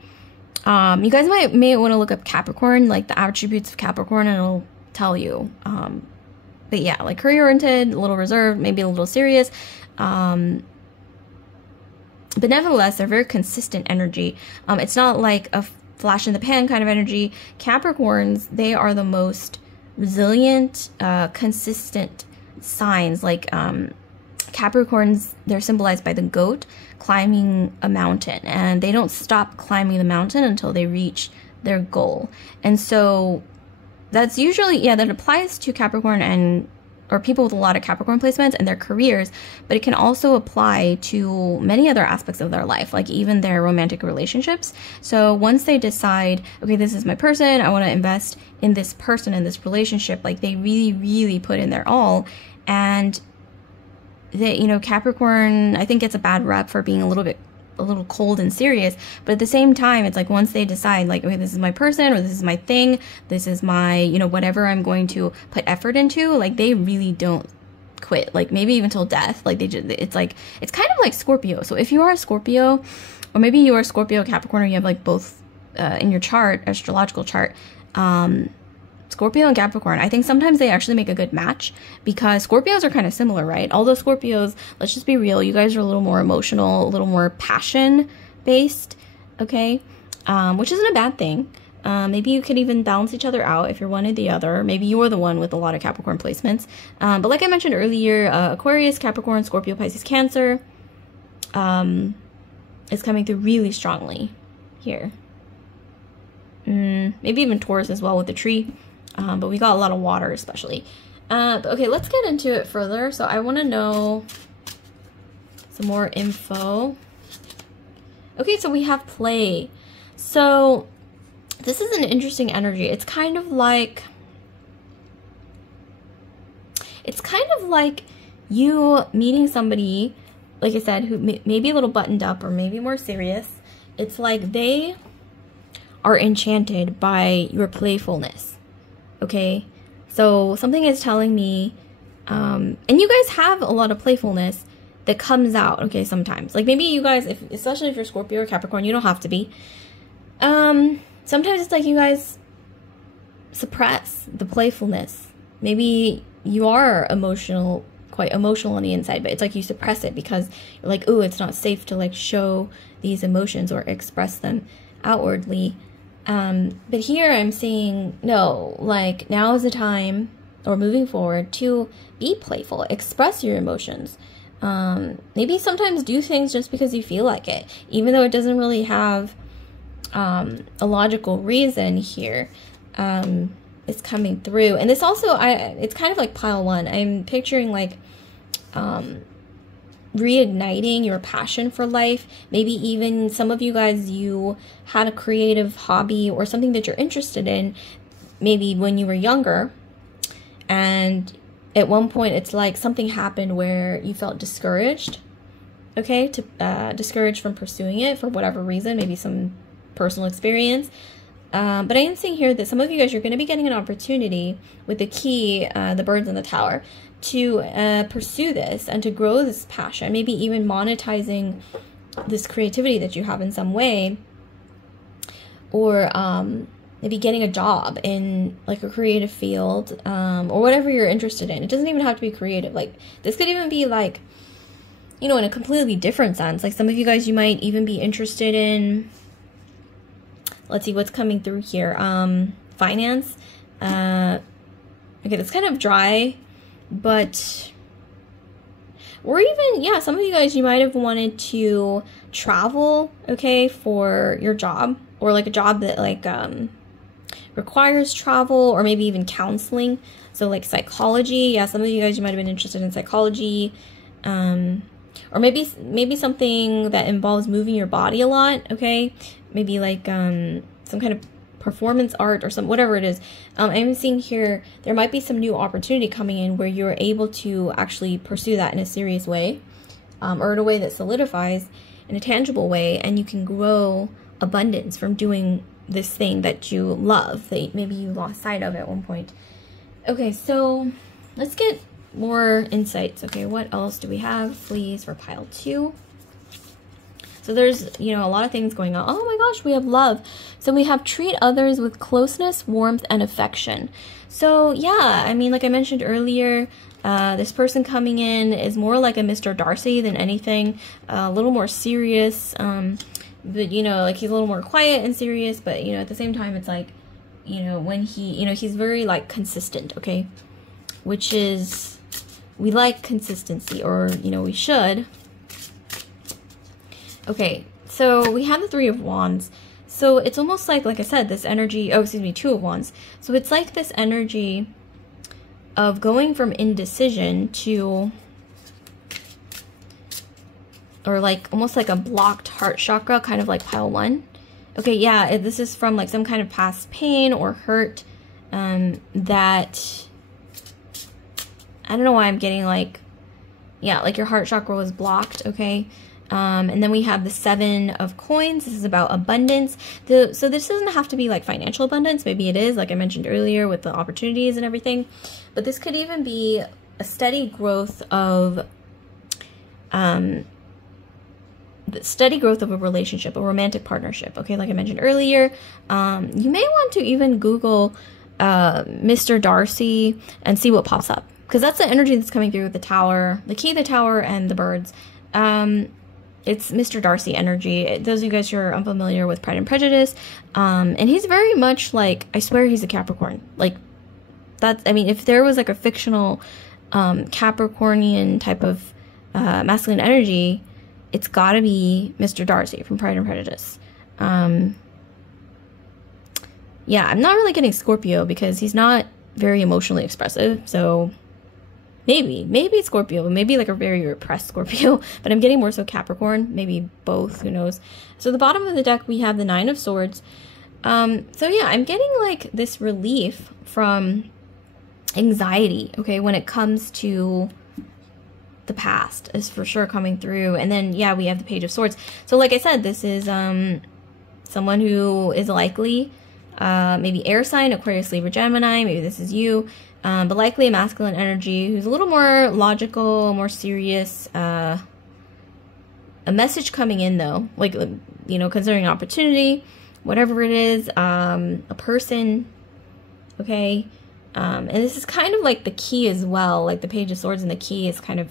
You guys may want to look up Capricorn, like the attributes of Capricorn, and it'll tell you. But yeah, like career-oriented, a little reserved, maybe a little serious. But nevertheless, they're very consistent energy. It's not like a flash in the pan kind of energy. Capricorns, they are the most resilient, consistent signs. Like Capricorns, they're symbolized by the goat climbing a mountain, and they don't stop climbing the mountain until they reach their goal. And so that's usually, yeah, that applies to Capricorn or people with a lot of Capricorn placements and their careers, but it can also apply to many other aspects of their life, like even their romantic relationships. So once they decide, okay, this is my person, I want to invest in this person, in this relationship, like they really, really put in their all. And they, you know, Capricorn, I think gets a bad rep for being a little cold and serious, but at the same time, it's like once they decide, like, okay, this is my person, or this is my thing, this is my, you know, whatever I'm going to put effort into, like they really don't quit, like maybe even till death. Like it's like, it's kind of like Scorpio. So if you are a Scorpio, or maybe you are Scorpio Capricorn, or you have like both in your chart, astrological chart, Scorpio and Capricorn, I think sometimes they actually make a good match because Scorpios are kind of similar, right? Although Scorpios, let's just be real, you guys are a little more emotional, a little more passion based, okay? Which isn't a bad thing. Maybe you could even balance each other out if you're one or the other. Maybe you're the one with a lot of Capricorn placements. But like I mentioned earlier, Aquarius, Capricorn, Scorpio, Pisces, Cancer is coming through really strongly here. Maybe even Taurus as well with the tree. But we got a lot of water especially. But okay, let's get into it further. So I want to know some more info. Okay, so we have play. So this is an interesting energy. It's kind of like you meeting somebody, like I said, who may be a little buttoned up or maybe more serious. It's like they are enchanted by your playfulness. Okay, so something is telling me, and you guys have a lot of playfulness that comes out, okay, sometimes. Like maybe you guys, especially if you're Scorpio or Capricorn, you don't have to be. Sometimes it's like you guys suppress the playfulness. Maybe you are emotional, quite emotional on the inside, but it's like you suppress it because you're like, ooh, it's not safe to like show these emotions or express them outwardly. But here I'm seeing, no, like now is the time, or moving forward, to be playful, express your emotions. Maybe sometimes do things just because you feel like it, even though it doesn't really have a logical reason here. It's coming through. And this also, it's kind of like pile one. I'm picturing like reigniting your passion for life. Maybe even some of you guys, you had a creative hobby or something that you're interested in, maybe when you were younger, and at one point it's like something happened where you felt discouraged, okay, discouraged from pursuing it for whatever reason, maybe some personal experience. But I am seeing here that some of you guys, you're going to be getting an opportunity with the key, the birds in the tower, to pursue this and to grow this passion, maybe even monetizing this creativity that you have in some way, or maybe getting a job in like a creative field, or whatever you're interested in. It doesn't even have to be creative. Like this could even be like, you know, in a completely different sense. Like some of you guys, you might even be interested in, let's see what's coming through here. Finance. Okay, that's kind of dry, but, or even, yeah, some of you guys, you might have wanted to travel, okay, for your job, or like a job that like requires travel, or maybe even counseling. So like psychology. Yeah, some of you guys, you might have been interested in psychology, or maybe something that involves moving your body a lot, okay? Maybe like some kind of performance art or some, whatever it is. I'm seeing here there might be some new opportunity coming in where you're able to actually pursue that in a serious way, or in a way that solidifies in a tangible way, and you can grow abundance from doing this thing that you love, that maybe you lost sight of at one point. Okay, so let's get more insights. Okay, what else do we have, please, for pile 2? So there's, you know, a lot of things going on. Oh my gosh, we have love. So we have treat others with closeness, warmth, and affection. So yeah, I mean, like I mentioned earlier, this person coming in is more like a Mr. Darcy than anything, a little more serious, but, you know, like he's a little more quiet and serious, but, you know, at the same time, it's like, you know, when he, you know, he's very, like, consistent, okay? Which is, we like consistency, or, you know, we should. Okay, so we have the Three of Wands. So it's almost like I said, this energy, oh, excuse me, Two of Wands. So it's like this energy of going from indecision to, or like almost like a blocked heart chakra, kind of like pile 1. Okay, yeah, this is from like some kind of past pain or hurt that, I don't know why I'm getting like, yeah, like your heart chakra was blocked, okay? And then we have the 7 of Coins. This is about abundance. So this doesn't have to be like financial abundance. Maybe it is, like I mentioned earlier, with the opportunities and everything. But this could even be a steady growth of, the steady growth of a relationship, a romantic partnership. Okay, like I mentioned earlier, you may want to even Google Mr. Darcy, and see what pops up. Because that's the energy that's coming through with the tower, the key, the tower, and the birds. It's Mr. Darcy energy. Those of you guys who are unfamiliar with Pride and Prejudice, and he's very much like, I swear he's a Capricorn. Like, that's, I mean, if there was like a fictional Capricornian type of masculine energy, it's gotta be Mr. Darcy from Pride and Prejudice. Yeah, I'm not really getting Scorpio because he's not very emotionally expressive, so maybe it's Scorpio, maybe like a very repressed Scorpio, but I'm getting more so Capricorn, maybe both, who knows. So the bottom of the deck, we have the Nine of Swords. So yeah, I'm getting like this relief from anxiety, okay, when it comes to the past is for sure coming through. And then, yeah, we have the Page of Swords. So like I said, this is someone who is likely maybe air sign, Aquarius, Libra, Gemini, maybe this is you, but likely a masculine energy who's a little more logical, more serious, a message coming in though, like, you know, considering an opportunity, whatever it is, a person, okay, and this is kind of like the key as well, like the Page of Swords and the key is kind of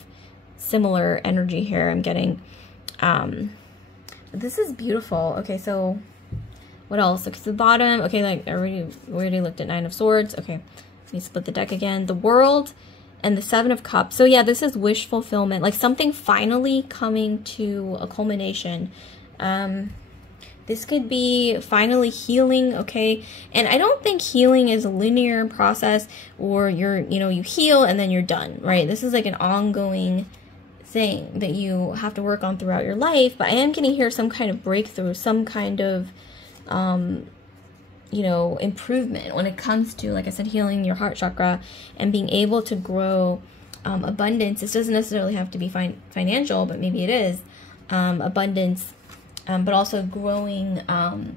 similar energy here I'm getting. This is beautiful. Okay, so what else? Look at the bottom. Okay, like I already looked at Nine of Swords. Okay, let me split the deck again. The World and the Seven of Cups. So yeah, this is wish fulfillment, like something finally coming to a culmination. This could be finally healing, okay? And I don't think healing is a linear process or you heal and then you're done, right? This is like an ongoing thing that you have to work on throughout your life, but I am getting here some kind of breakthrough, some kind of improvement when it comes to, like I said, healing your heart chakra and being able to grow abundance. This doesn't necessarily have to be financial, but maybe it is abundance, but also growing a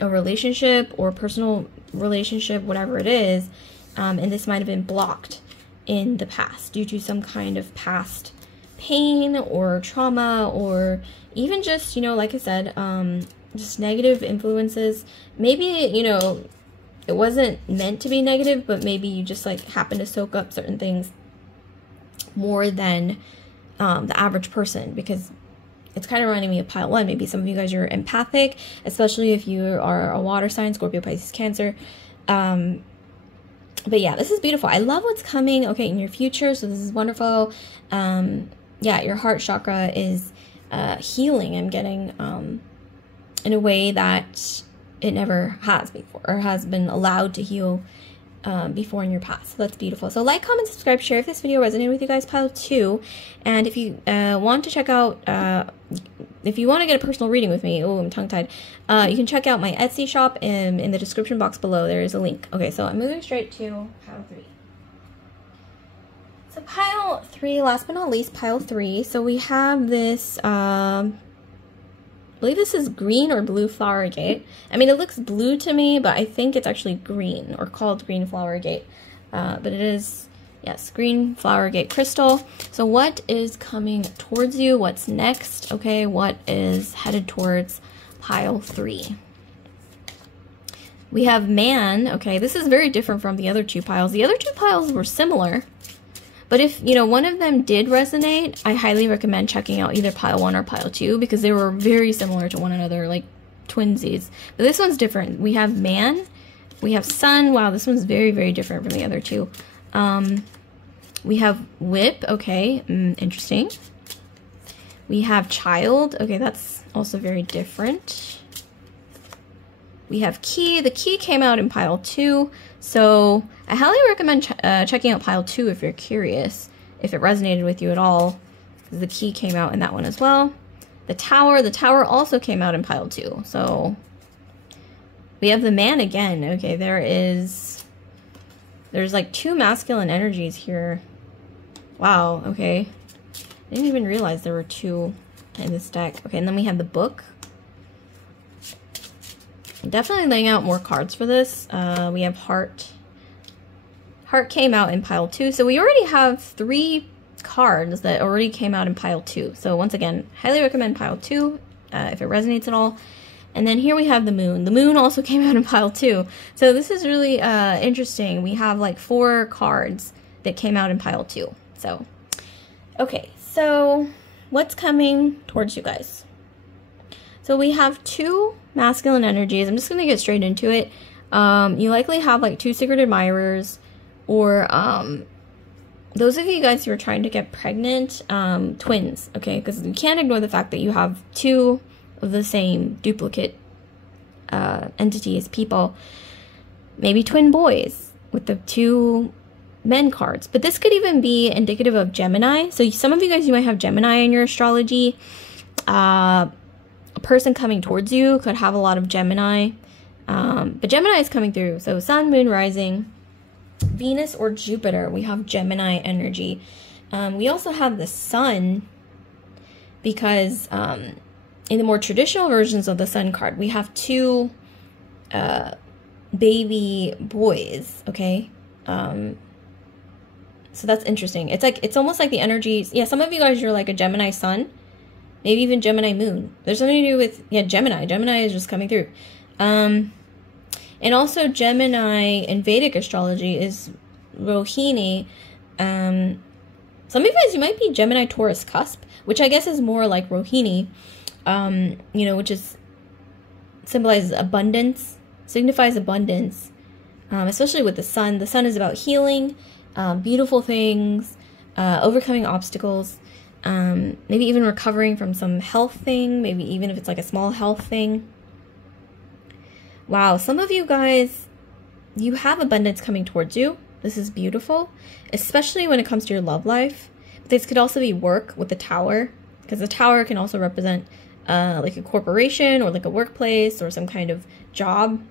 relationship or personal relationship, whatever it is, and this might have been blocked in the past due to some kind of past pain or trauma, or even just, like I said, just negative influences. Maybe, it wasn't meant to be negative, but maybe you just like happen to soak up certain things more than the average person, because it's kind of reminding me of pile one. Maybe some of you guys are empathic, especially if you are a water sign, Scorpio, Pisces, Cancer. But yeah, this is beautiful. I love what's coming, okay, in your future. So this is wonderful. Yeah, your heart chakra is healing. I'm getting in a way that it never has before, or has been allowed to heal before in your past. So that's beautiful. So like, comment, subscribe, share if this video resonated with you guys, pile 2. And if you want to check out, if you want to get a personal reading with me, oh, I'm tongue-tied, you can check out my Etsy shop in the description box below. There is a link. Okay, so I'm moving straight to pile 3. So pile 3, last but not least, pile 3. So we have this, I believe this is green or blue flower gate. I mean, it looks blue to me, but I think it's actually green, or called green flower gate. But it is, yes, green flower gate crystal. So what is coming towards you? What's next? Okay, what is headed towards pile 3? We have man. Okay, this is very different from the other 2 piles. The other 2 piles were similar. But if, one of them did resonate, I highly recommend checking out either pile 1 or pile 2, because they were very similar to one another, like twinsies. But this one's different. We have man, we have sun. Wow, this one's very, very different from the other 2. We have whip. Okay, interesting. We have child. Okay, that's also very different. We have key. The key came out in pile 2. So I highly recommend checking out pile 2 if you're curious, if it resonated with you at all, because the key came out in that one as well. The tower also came out in pile 2. So we have the man again. Okay, there's like 2 masculine energies here. Wow, okay. I didn't even realize there were 2 in this deck. Okay, and then we have the book. Definitely laying out more cards for this. We have heart. Heart came out in pile 2. So we already have 3 cards that already came out in pile 2. So once again, highly recommend pile 2 if it resonates at all. And then here we have the moon. The moon also came out in pile 2. So this is really interesting. We have like 4 cards that came out in pile 2. So, okay. So what's coming towards you guys? So we have 2 masculine energies. I'm just going to get straight into it. You likely have like 2 secret admirers, or those of you guys who are trying to get pregnant, twins, okay? Because you can't ignore the fact that you have 2 of the same duplicate entities, people. Maybe twin boys with the 2 men cards. But this could even be indicative of Gemini. So some of you guys, you might have Gemini in your astrology. A person coming towards you could have a lot of Gemini. But Gemini is coming through. So Sun, Moon, Rising, Venus, or Jupiter. We have Gemini energy. We also have the Sun because in the more traditional versions of the Sun card, we have 2 baby boys, okay? So that's interesting. It's almost like the energies. Yeah, some of you guys, you're like a Gemini Sun, maybe even Gemini Moon. There's something to do with, yeah, Gemini. Gemini is just coming through. And also Gemini in Vedic astrology is Rohini. Some of you guys, you might be Gemini Taurus cusp, which I guess is more like Rohini, you know, which is symbolizes abundance, signifies abundance, especially with the Sun. The Sun is about healing, beautiful things, overcoming obstacles, maybe even recovering from some health thing, maybe even if it's like a small health thing. Wow, some of you guys, you have abundance coming towards you. This is beautiful, especially when it comes to your love life. This could also be work with the Tower, because the Tower can also represent like a corporation or like a workplace or some kind of job.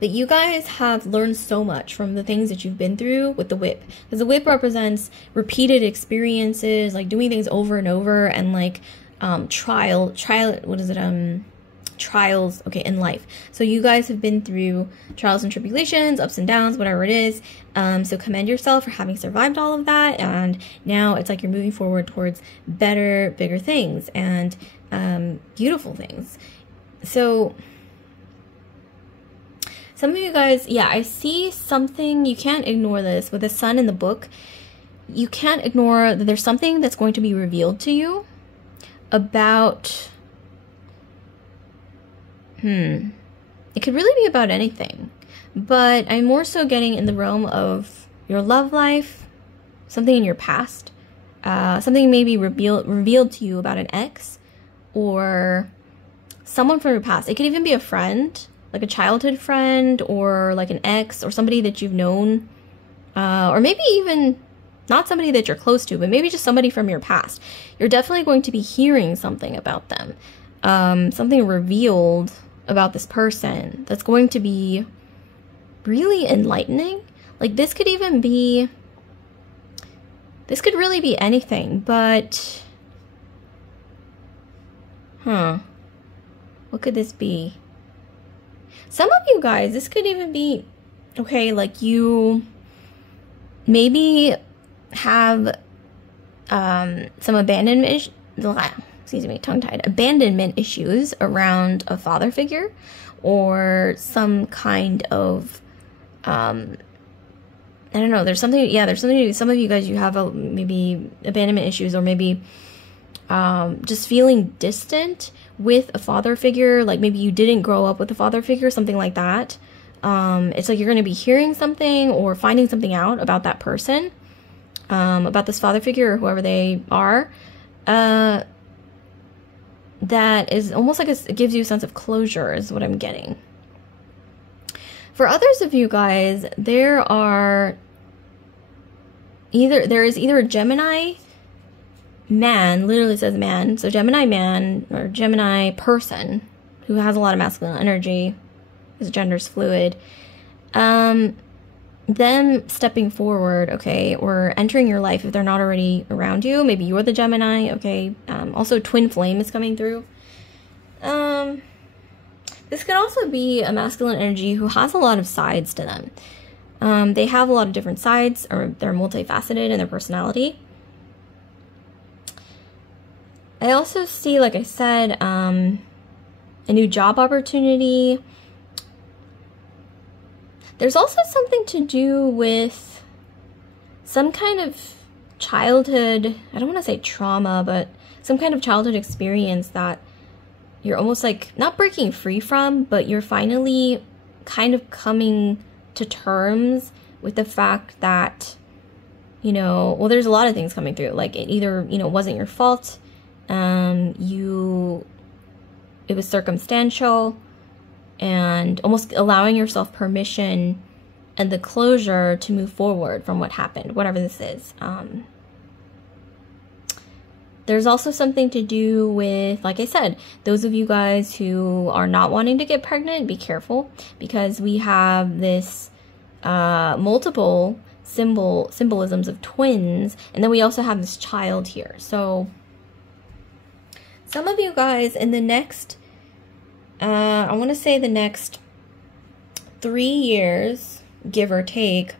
But you guys have learned so much from the things that you've been through with the Whip. Because the Whip represents repeated experiences, like doing things over and over, and like trials, okay, in life. So you guys have been through trials and tribulations, ups and downs, whatever it is. So commend yourself for having survived all of that. And now it's like you're moving forward towards better, bigger things and beautiful things. So some of you guys, yeah, I see something. You can't ignore this with the Sun in the book. You can't ignore that there's something that's going to be revealed to you about it could really be about anything, but I'm more so getting in the realm of your love life, something in your past, something maybe revealed to you about an ex or someone from your past. It could even be a friend, like a childhood friend, or like an ex, or somebody that you've known, or maybe even not somebody that you're close to, but maybe just somebody from your past. You're definitely going to be hearing something about them, something revealed about this person that's going to be really enlightening. Like this could even be, this could really be anything, but what could this be? Some of you guys, this could even be, okay, like you maybe have some abandonment abandonment issues around a father figure, or some kind of I don't know, there's something, yeah, there's something, some of you guys, you have maybe abandonment issues, or maybe just feeling distant with a father figure, like maybe you didn't grow up with a father figure, something like that. It's like you're going to be hearing something or finding something out about that person, about this father figure or whoever they are, that is almost like it gives you a sense of closure, is what I'm getting. For others of you guys, there is either a Gemini man, literally says man, so Gemini man or Gemini person who has a lot of masculine energy, his gender's fluid, them stepping forward, okay, or entering your life if they're not already around you. Maybe you're the Gemini, okay. Also twin flame is coming through. This could also be a masculine energy who has a lot of sides to them. They have a lot of different sides, or they're multifaceted in their personality. I also see, like I said, a new job opportunity. There's also something to do with some kind of childhood, I don't want to say trauma, but some kind of childhood experience that you're almost like not breaking free from, but you're finally kind of coming to terms with the fact that, you know, well, there's a lot of things coming through. Like it either, you know, wasn't your fault, it was circumstantial, and almost allowing yourself permission and the closure to move forward from what happened, whatever this is. There's also something to do with, like I said, those of you guys who are not wanting to get pregnant, be careful, because we have this multiple symbolisms of twins, and then we also have this child here. So some of you guys in the next, I want to say the next 3 years, give or take,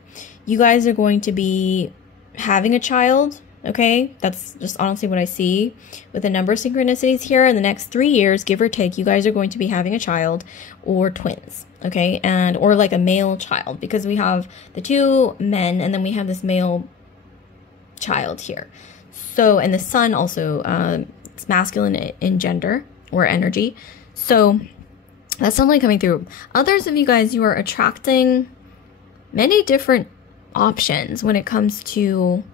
you guys are going to be having a child. Okay, that's just honestly what I see with a number of synchronicities here. In the next 3 years, give or take, you guys are going to be having a child or twins, okay? And or like a male child, because we have the 2 men and then we have this male child here. So, and the sun also, it's masculine in gender or energy. So that's definitely coming through. Others of you guys, you are attracting many different options when it comes to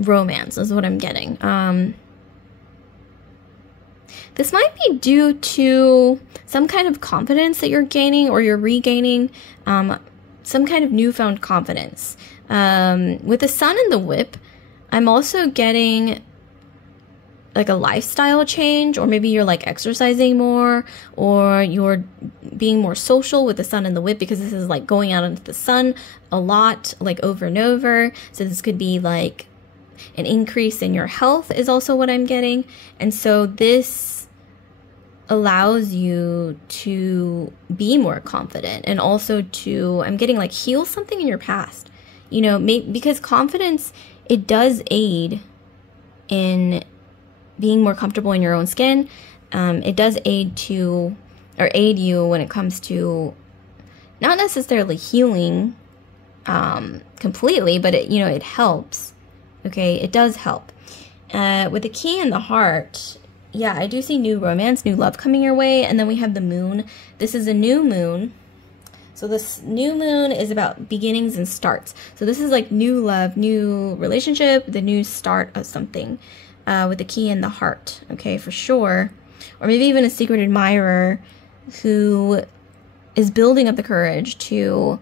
romance, is what I'm getting. This might be due to some kind of confidence that you're gaining, or you're regaining some kind of newfound confidence. With the sun and the whip, I'm also getting like a lifestyle change, or maybe you're like exercising more, or you're being more social with the sun and the whip, because this is like going out into the sun a lot, like over and over. So this could be like an increase in your health is also what I'm getting. And so this allows you to be more confident, and also to, I'm getting like heal something in your past, you know, because confidence, it does aid in being more comfortable in your own skin. It does aid you when it comes to not necessarily healing completely, but it, you know, it helps. Okay, it does help. With the key in the heart, yeah, I do see new romance, new love coming your way. And then we have the moon. This is a new moon. So this new moon is about beginnings and starts. So this is like new love, new relationship, the new start of something. With the key in the heart, okay, for sure. Or maybe even a secret admirer who is building up the courage to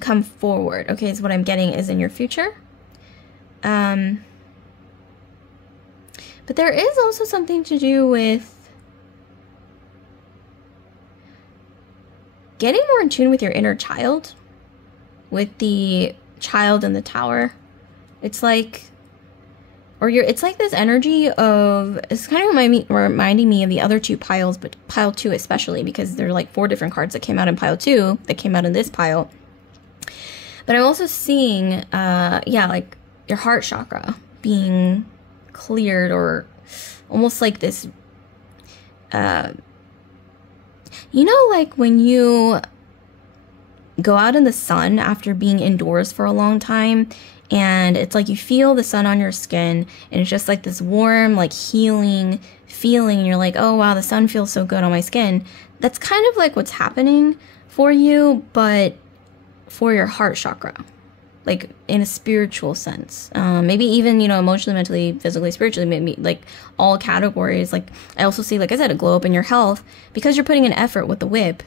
come forward, okay, is what I'm getting is in your future. But there is also something to do with getting more in tune with your inner child, with the child in the tower. It's like, it's like this energy of, it's kind of reminding me of the other 2 piles, but pile 2 especially, because there are like 4 different cards that came out in pile 2 that came out in this pile. But I'm also seeing, yeah, like your heart chakra being cleared, or almost like this, you know, like when you go out in the sun after being indoors for a long time, and it's like you feel the sun on your skin, and it's just like this warm, like healing feeling, and you're like, oh wow, the sun feels so good on my skin. That's kind of like what's happening for you, but for your heart chakra, like in a spiritual sense. Maybe even, you know, emotionally, mentally, physically, spiritually, maybe like all categories. Like I also see, like I said, a glow up in your health, because you're putting an effort with the whip.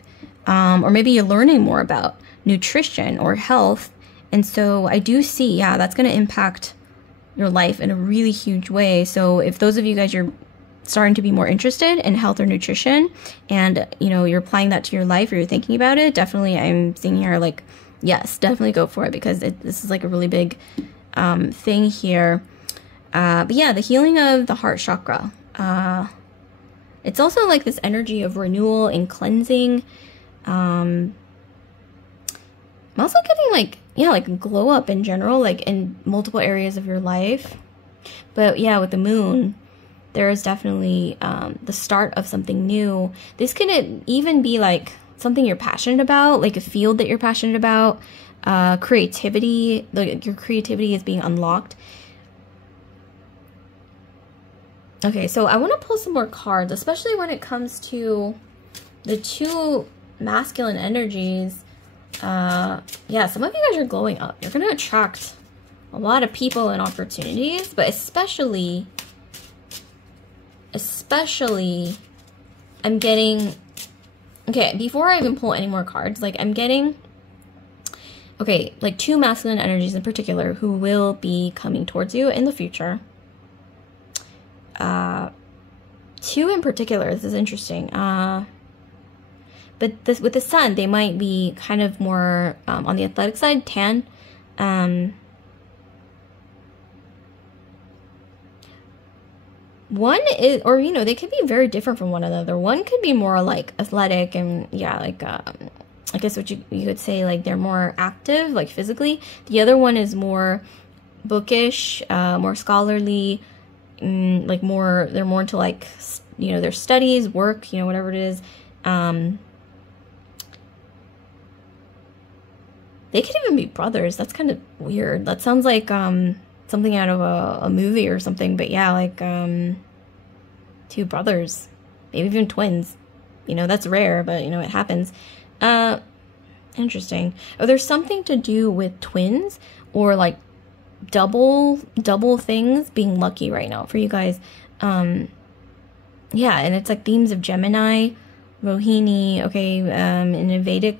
Or maybe you're learning more about nutrition or health. And so I do see, yeah, that's going to impact your life in a really huge way. So if those of you guys, you're starting to be more interested in health or nutrition, and, you know, you're applying that to your life, or you're thinking about it, definitely I'm seeing here, like, yes, definitely go for it, because this is like a really big thing here. But yeah, the healing of the heart chakra. It's also like this energy of renewal and cleansing. I'm also getting like, yeah, like glow up in general, like in multiple areas of your life. But yeah, with the moon, there is definitely the start of something new. This could even be like something you're passionate about, like a field that you're passionate about, creativity, like your creativity is being unlocked. Okay, so I want to pull some more cards, especially when it comes to the two masculine energies. Yeah, some of you guys are glowing up. You're going to attract a lot of people and opportunities, but especially I'm getting, okay, before I even pull any more cards, like I'm getting, okay, like two masculine energies in particular who will be coming towards you in the future. Two in particular, this is interesting. But this, with the sun, they might be kind of more on the athletic side, tan. One is, or you know, they could be very different from one another. One could be more like athletic and yeah, like I guess what you could say, like they're more active, like physically. The other one is more bookish, more scholarly, like more, they're more into like, you know, their studies, work, you know, whatever it is. They could even be brothers. That's kind of weird. That sounds like something out of a movie or something. But yeah, like two brothers, maybe even twins. You know, that's rare, but you know, it happens. Interesting. Oh, there's something to do with twins or like double things being lucky right now for you guys. Yeah, and it's like themes of Gemini, Rohini, okay, in a Vedic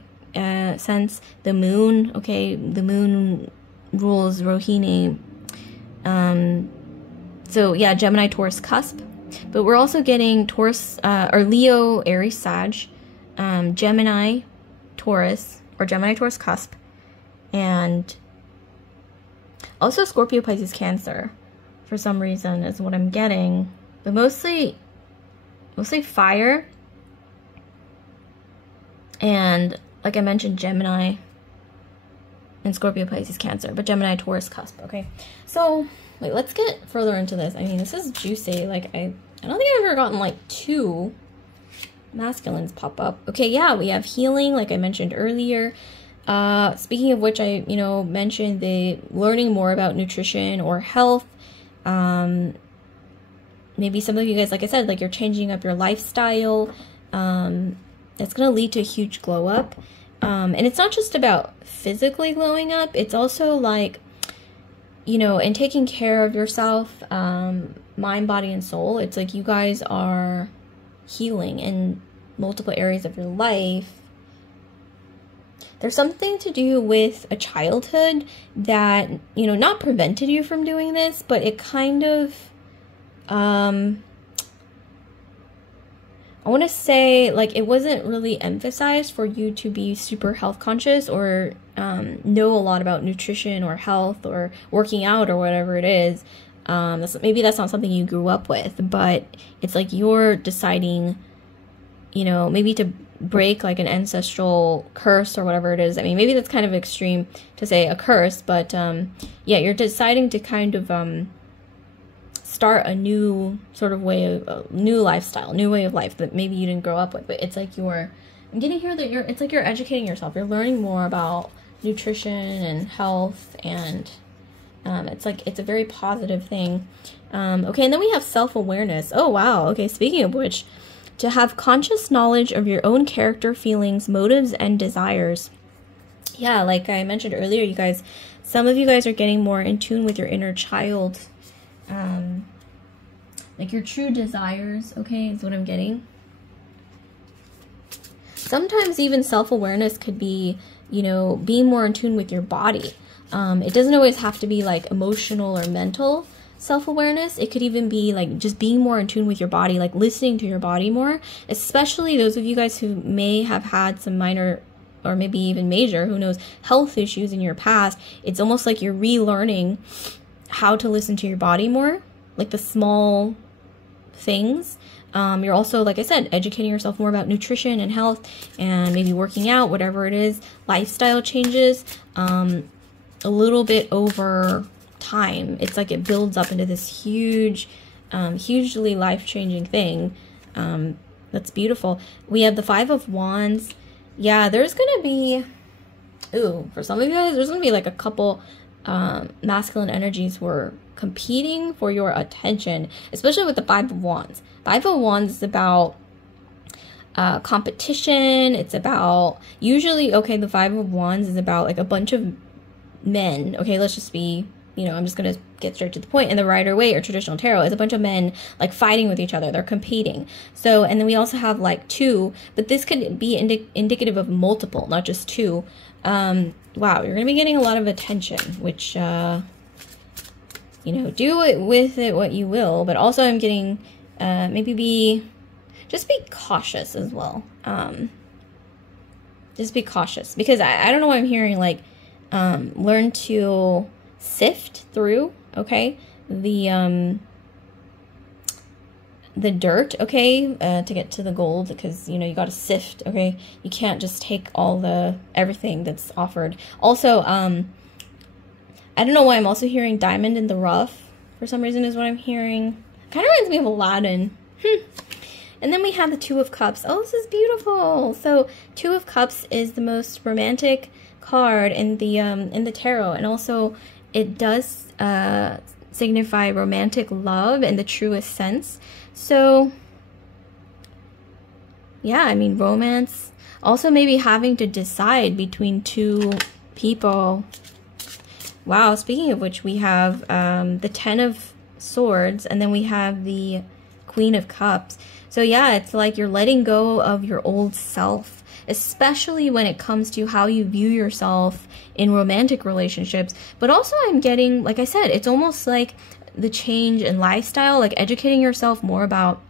sense, the moon, okay, the moon rules Rohini. So yeah, Gemini, Taurus, cusp, but we're also getting Taurus, or Leo, Aries, Sag, Gemini, Taurus, or Gemini, Taurus, cusp, and also Scorpio, Pisces, Cancer, for some reason is what I'm getting, but mostly fire, and like I mentioned, Gemini and Scorpio, Pisces, Cancer, but Gemini, Taurus, cusp. Okay, so wait, let's get further into this. I mean, this is juicy. Like I don't think I've ever gotten like two masculines pop up. Okay, yeah, we have healing, like I mentioned earlier. Speaking of which, I mentioned the learning more about nutrition or health. Maybe some of you guys, like I said, like you're changing up your lifestyle. It's going to lead to a huge glow up. And it's not just about physically glowing up. It's also like, you know, and taking care of yourself, mind, body, and soul. It's like you guys are healing in multiple areas of your life. There's something to do with a childhood that, you know, not prevented you from doing this, but it kind of, I want to say, like, it wasn't really emphasized for you to be super health conscious or know a lot about nutrition or health or working out or whatever it is. Maybe that's not something you grew up with, but it's like you're deciding, you know, maybe to break like an ancestral curse or whatever it is. I mean, maybe that's kind of extreme to say a curse, but yeah, you're deciding to kind of start a new sort of way of new lifestyle, new way of life that maybe you didn't grow up with. But it's like I'm getting here that it's like you're educating yourself. You're learning more about nutrition and health, and it's like it's a very positive thing. Okay, and then we have self-awareness. Oh wow. Okay, speaking of which, to have conscious knowledge of your own character, feelings, motives, and desires. Yeah, like I mentioned earlier, you guys, some of you guys are getting more in tune with your inner child. Like your true desires, okay, is what I'm getting. Sometimes even self-awareness could be, you know, being more in tune with your body. It doesn't always have to be like emotional or mental self-awareness. It could even be like just being more in tune with your body, like listening to your body more, especially those of you guys who may have had some minor or maybe even major, who knows, health issues in your past. It's almost like you're relearning how to listen to your body more, like the small things. You're also, like I said, educating yourself more about nutrition and health and maybe working out, whatever it is, lifestyle changes, a little bit over time. It's like it builds up into this huge hugely life-changing thing. That's beautiful. We have the Five of Wands. Yeah, there's gonna be, ooh, for some of you guys, there's gonna be like a couple masculine energies who are competing for your attention, especially with the Five of Wands. Five of Wands is about competition. It's about, usually, okay, the Five of Wands is about like a bunch of men. Okay, let's just be, you know, I'm just gonna get straight to the point. In the Rider-Waite or traditional tarot, it's a bunch of men like fighting with each other. They're competing. So, and then we also have like two, but this could be indicative of multiple, not just two. Wow, you're gonna be getting a lot of attention, which, you know, do it with it what you will. But also, I'm getting maybe just be cautious as well. Just be cautious, because I don't know why I'm hearing like learn to sift through, okay, the dirt, okay, to get to the gold, because, you know, you got to sift, okay, you can't just take everything that's offered. Also, I don't know why I'm also hearing diamond in the rough for some reason is what I'm hearing. Kind of reminds me of Aladdin. And then we have the Two of Cups. Oh, this is beautiful. So Two of Cups is the most romantic card in the tarot, and also it does signify romantic love in the truest sense. So yeah, I mean, romance. Also maybe having to decide between two people. Wow, speaking of which, we have the Ten of Swords, and then we have the Queen of Cups. So yeah, it's like you're letting go of your old self, especially when it comes to how you view yourself in romantic relationships. But also I'm getting, like I said, it's almost like the change in lifestyle, like educating yourself more about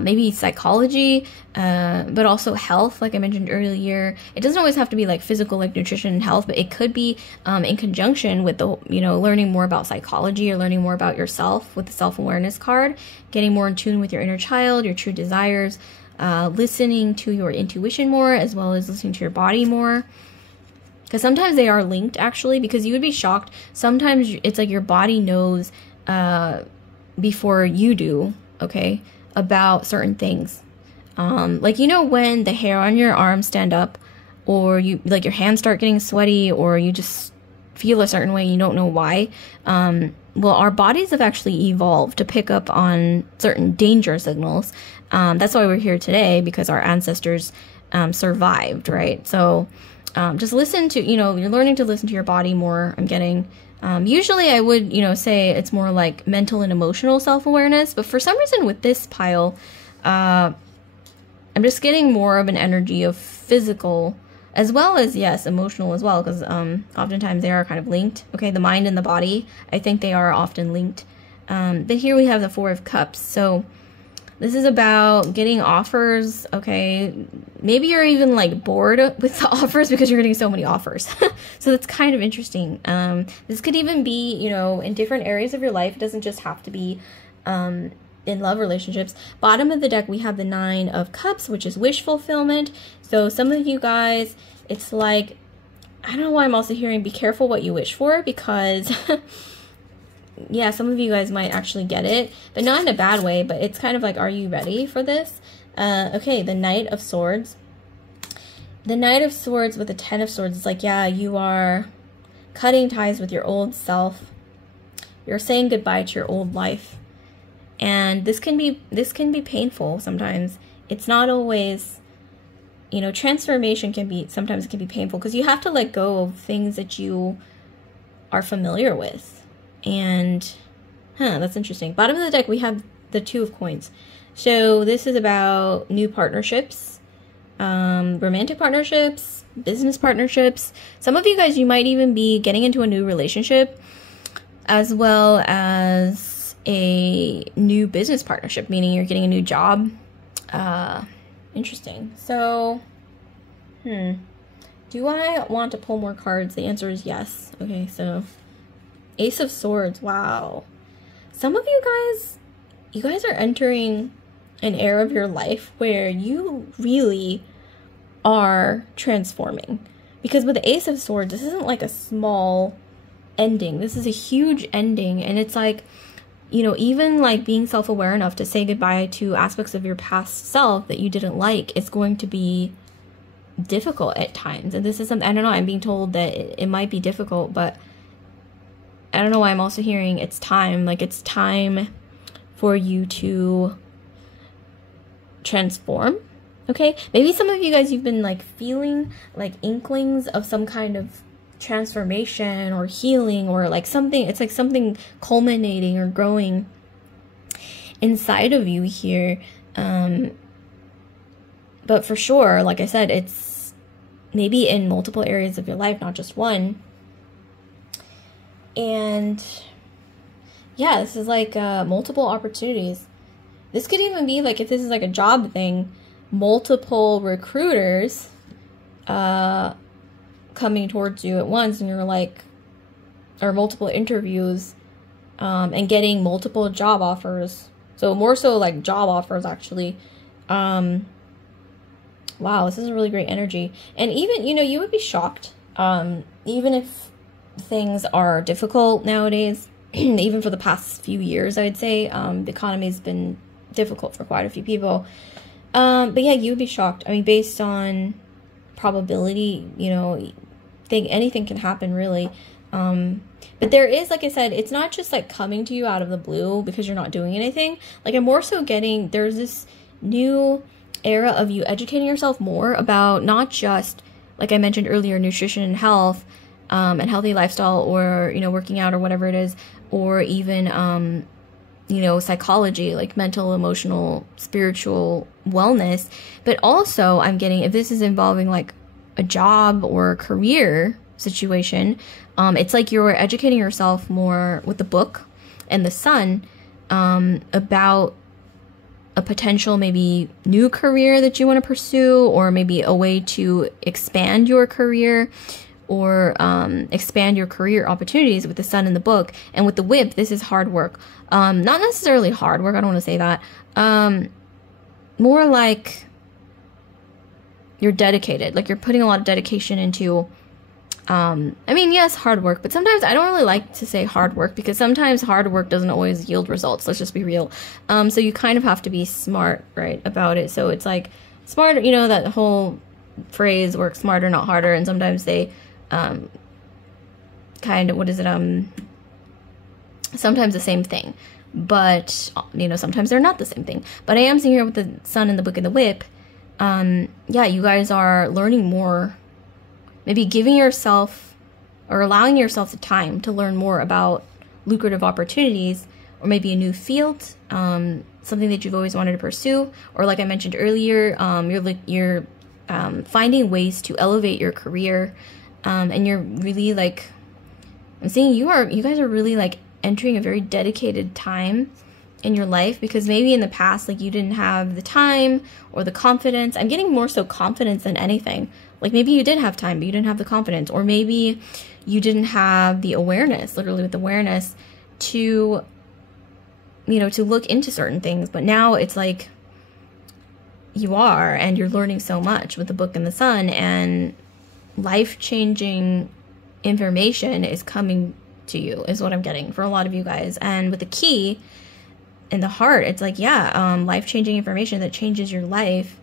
maybe psychology, but also health, like I mentioned earlier. It doesn't always have to be like physical, like nutrition and health, but it could be in conjunction with the, you know, learning more about psychology or learning more about yourself with the self-awareness card, getting more in tune with your inner child, your true desires, listening to your intuition more, as well as listening to your body more. Because sometimes they are linked, actually, because you would be shocked. Sometimes it's like your body knows before you do, okay, about certain things. Like, you know, when the hair on your arm stand up, or you, like, your hands start getting sweaty, or you just feel a certain way, you don't know why. Well, our bodies have actually evolved to pick up on certain danger signals. That's why we're here today, because our ancestors survived, right? So just listen to, you know, you're learning to listen to your body more. I'm getting, usually I would, you know, say it's more like mental and emotional self-awareness, but for some reason with this pile, I'm just getting more of an energy of physical, as well as, yes, emotional as well, because oftentimes they are kind of linked. Okay, the mind and the body, I think they are often linked. But here we have the Four of Cups. So this is about getting offers, okay? Maybe you're even like bored with the offers because you're getting so many offers. So that's kind of interesting. This could even be, you know, in different areas of your life. It doesn't just have to be in love relationships. Bottom of the deck, we have the Nine of Cups, which is wish fulfillment. So some of you guys, it's like, I don't know why I'm also hearing be careful what you wish for, because yeah, some of you guys might actually get it, but not in a bad way, but it's kind of like, are you ready for this? Okay, the Knight of Swords. The Knight of Swords with the Ten of Swords, it's like, yeah, you are cutting ties with your old self. You're saying goodbye to your old life. And this can be painful sometimes. It's not always, you know, transformation can be, sometimes it can be painful, because you have to let go of things that you are familiar with. And, that's interesting. Bottom of the deck, we have the Two of Coins. So this is about new partnerships, romantic partnerships, business partnerships. Some of you guys, you might even be getting into a new relationship, as well as a new business partnership, meaning you're getting a new job. Interesting. So, do I want to pull more cards? The answer is yes. Okay, so Ace of Swords. Wow. Some of you guys are entering an era of your life where you really are transforming. Because with the Ace of Swords, this isn't like a small ending. This is a huge ending, and it's like you know, even like being self-aware enough to say goodbye to aspects of your past self that you didn't like is going to be difficult at times. And this is something, I don't know, I'm being told that it might be difficult, but I don't know why I'm also hearing it's time. Like, it's time for you to transform. Okay, maybe some of you guys, you've been like feeling like inklings of some kind of transformation or healing, or like something, it's like something culminating or growing inside of you here. But for sure, like I said, it's maybe in multiple areas of your life, not just one. And yeah, this is like multiple opportunities. This could even be like, if this is like a job thing, multiple recruiters coming towards you at once, and you're like, or multiple interviews, and getting multiple job offers. So more so like job offers, actually. Wow, this is a really great energy. And even, you know, you would be shocked, even if things are difficult nowadays, even for the past few years, I'd say, the economy's been difficult for quite a few people. But yeah, you would be shocked. I mean, based on probability, you know, anything can happen, really. But there is, like I said, it's not just like coming to you out of the blue because you're not doing anything. Like, I'm more so getting, there's this new era of you educating yourself more about not just, like I mentioned earlier, nutrition and health, and healthy lifestyle, or, you know, working out or whatever it is, or even, you know, psychology, like mental, emotional, spiritual wellness. But also I'm getting, if this is involving like a job or a career situation, it's like you're educating yourself more with the book and the sun, about a potential maybe new career that you want to pursue, or maybe a way to expand your career, or expand your career opportunities with the sun in the book. And with the whip, this is hard work. Not necessarily hard work, I don't want to say that. More like you're dedicated, like you're putting a lot of dedication into, I mean, yes, hard work, but sometimes I don't really like to say hard work, because sometimes hard work doesn't always yield results. Let's just be real. So you kind of have to be smart, right, about it. So it's like smarter, you know, that whole phrase, work smarter, not harder. And sometimes they, kind of, what is it, sometimes the same thing, but, you know, sometimes they're not the same thing. But I am seeing here with the sun and the book and the whip, yeah, you guys are learning more, maybe giving yourself or allowing yourself the time to learn more about lucrative opportunities, or maybe a new field, something that you've always wanted to pursue, or like I mentioned earlier, you're finding ways to elevate your career. And you're really like, I'm seeing you guys are really like entering a very dedicated time in your life, because maybe in the past, like, you didn't have the time or the confidence. I'm getting more so confidence than anything. Like, maybe you did have time, but you didn't have the confidence, or maybe you didn't have the awareness, literally with awareness, to, you know, to look into certain things. But now it's like you are, and you're learning so much with the book and the sun, and life-changing information is coming to you, is what I'm getting for a lot of you guys. And with the key in the heart, it's like, yeah, life-changing information that changes your life,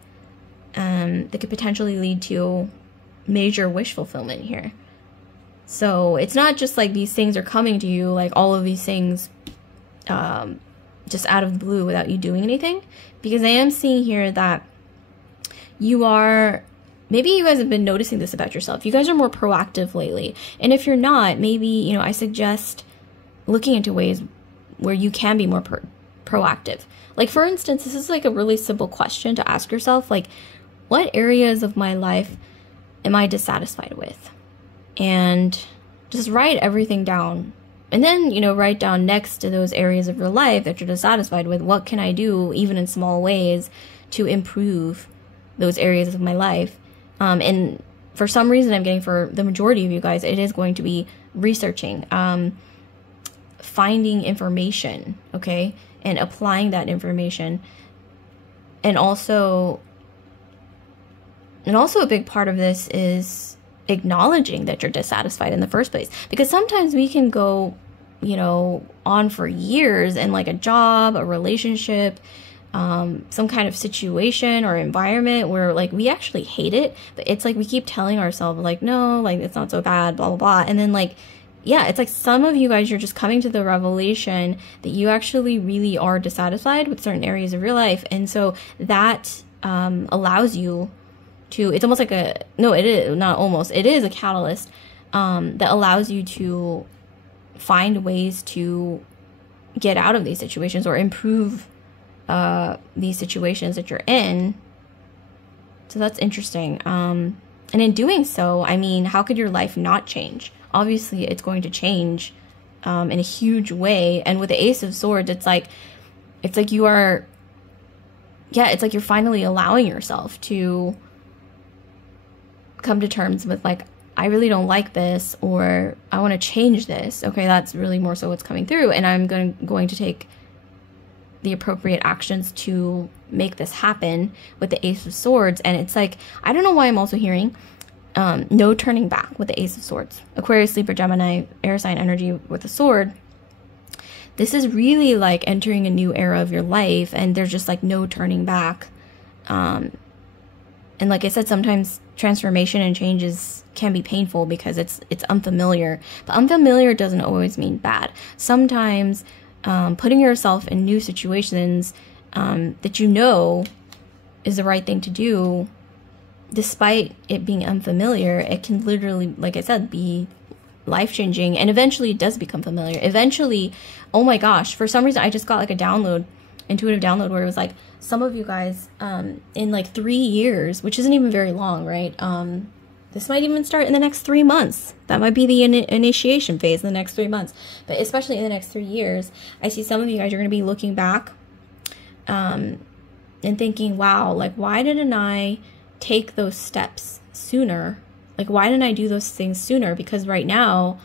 that could potentially lead to major wish fulfillment here. So it's not just like these things are coming to you, like all of these things, just out of the blue without you doing anything. Because I am seeing here that you are, maybe you guys have been noticing this about yourself. You guys are more proactive lately. And if you're not, maybe, you know, I suggest looking into ways where you can be more proactive. Like, for instance, this is like a really simple question to ask yourself, like, what areas of my life am I dissatisfied with? And just write everything down. And then, you know, write down next to those areas of your life that you're dissatisfied with, what can I do, even in small ways, to improve those areas of my life? And for some reason, I'm getting, for the majority of you guys, it is going to be researching, finding information, okay, and applying that information. And also a big part of this is acknowledging that you're dissatisfied in the first place. Because sometimes we can go you know, on for years in like a job, a relationship, some kind of situation or environment where like we actually hate it, but it's like we keep telling ourselves like, no, like it's not so bad, blah, blah, blah. And then like, yeah, it's like some of you guys, you're just coming to the revelation that you actually really are dissatisfied with certain areas of your life. And so that allows you to, it's almost like a, no, it is not almost, it is a catalyst that allows you to find ways to get out of these situations or improve these situations that you're in. So that's interesting. And in doing so, I mean, how could your life not change? Obviously, it's going to change in a huge way. And with the Ace of Swords, it's like you are, yeah, it's like you're finally allowing yourself to come to terms with like, I really don't like this, or I want to change this. Okay, that's really more so what's coming through. And I'm going to take the appropriate actions to make this happen with the Ace of Swords. And it's like, I don't know why I'm also hearing no turning back with the Ace of Swords. Aquarius, Libra, Gemini, air sign energy with a sword. This is really like entering a new era of your life, and there's just like no turning back. And like I said, sometimes transformation and changes can be painful because it's unfamiliar. But unfamiliar doesn't always mean bad. Sometimes putting yourself in new situations that you know is the right thing to do, despite it being unfamiliar, it can literally, like I said, be life-changing. And eventually it does become familiar. Eventually, oh my gosh, for some reason I just got like a download, intuitive download, where it was like, some of you guys in like 3 years, which isn't even very long, right? This might even start in the next 3 months. That might be the initiation phase in the next 3 months. But especially in the next 3 years, I see some of you guys are going to be looking back and thinking, wow, like, why didn't I take those steps sooner? Like, why didn't I do those things sooner? Because right now,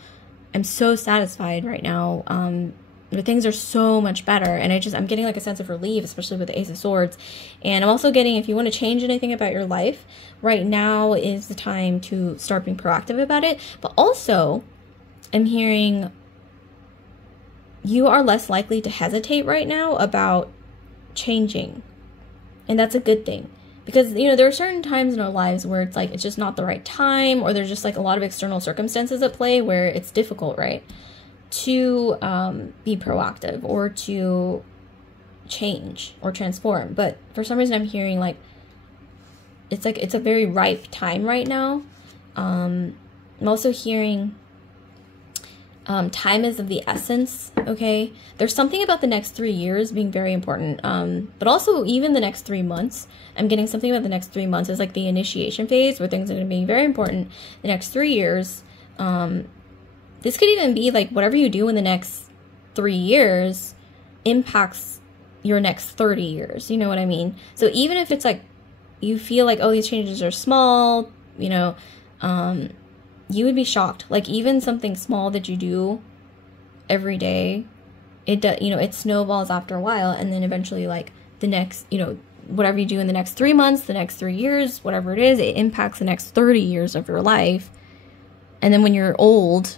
I'm so satisfied right now. Things are so much better, and I'm getting like a sense of relief, especially with the Ace of Swords. And I'm also getting, if you want to change anything about your life, right now is the time to start being proactive about it. But also, I'm hearing you are less likely to hesitate right now about changing, and that's a good thing. Because, you know, there are certain times in our lives where it's like, it's just not the right time, or there's just like a lot of external circumstances at play where it's difficult, right, to be proactive or to change or transform. But for some reason I'm hearing like it's a very ripe time right now. I'm also hearing time is of the essence. Okay, there's something about the next 3 years being very important, but also even the next 3 months. I'm getting something about the next 3 months is like the initiation phase, where things are going to be very important. The next 3 years, this could even be like whatever you do in the next 3 years impacts your next 30 years. You know what I mean? So even if it's like you feel like, oh, these changes are small, you know, you would be shocked. Like even something small that you do every day, it snowballs after a while, and then eventually like the next, you know, whatever you do in the next 3 months, the next 3 years, whatever it is, it impacts the next 30 years of your life. And then when you're old,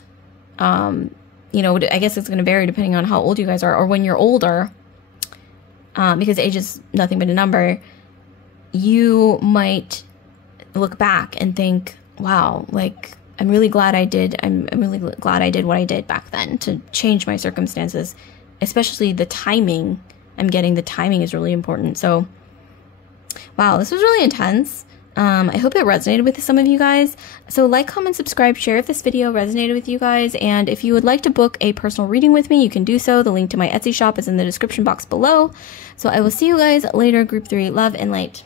you know, I guess it's going to vary depending on how old you guys are, or when you're older, because age is nothing but a number, you might look back and think, wow, like, I'm really glad I did what I did back then to change my circumstances, especially the timing. I'm getting the timing is really important. So, wow, this was really intense. I hope it resonated with some of you guys. So like, comment, subscribe, share if this video resonated with you guys. And if you would like to book a personal reading with me, you can do so. The link to my Etsy shop is in the description box below. So I will see you guys later. Group 3, love and light.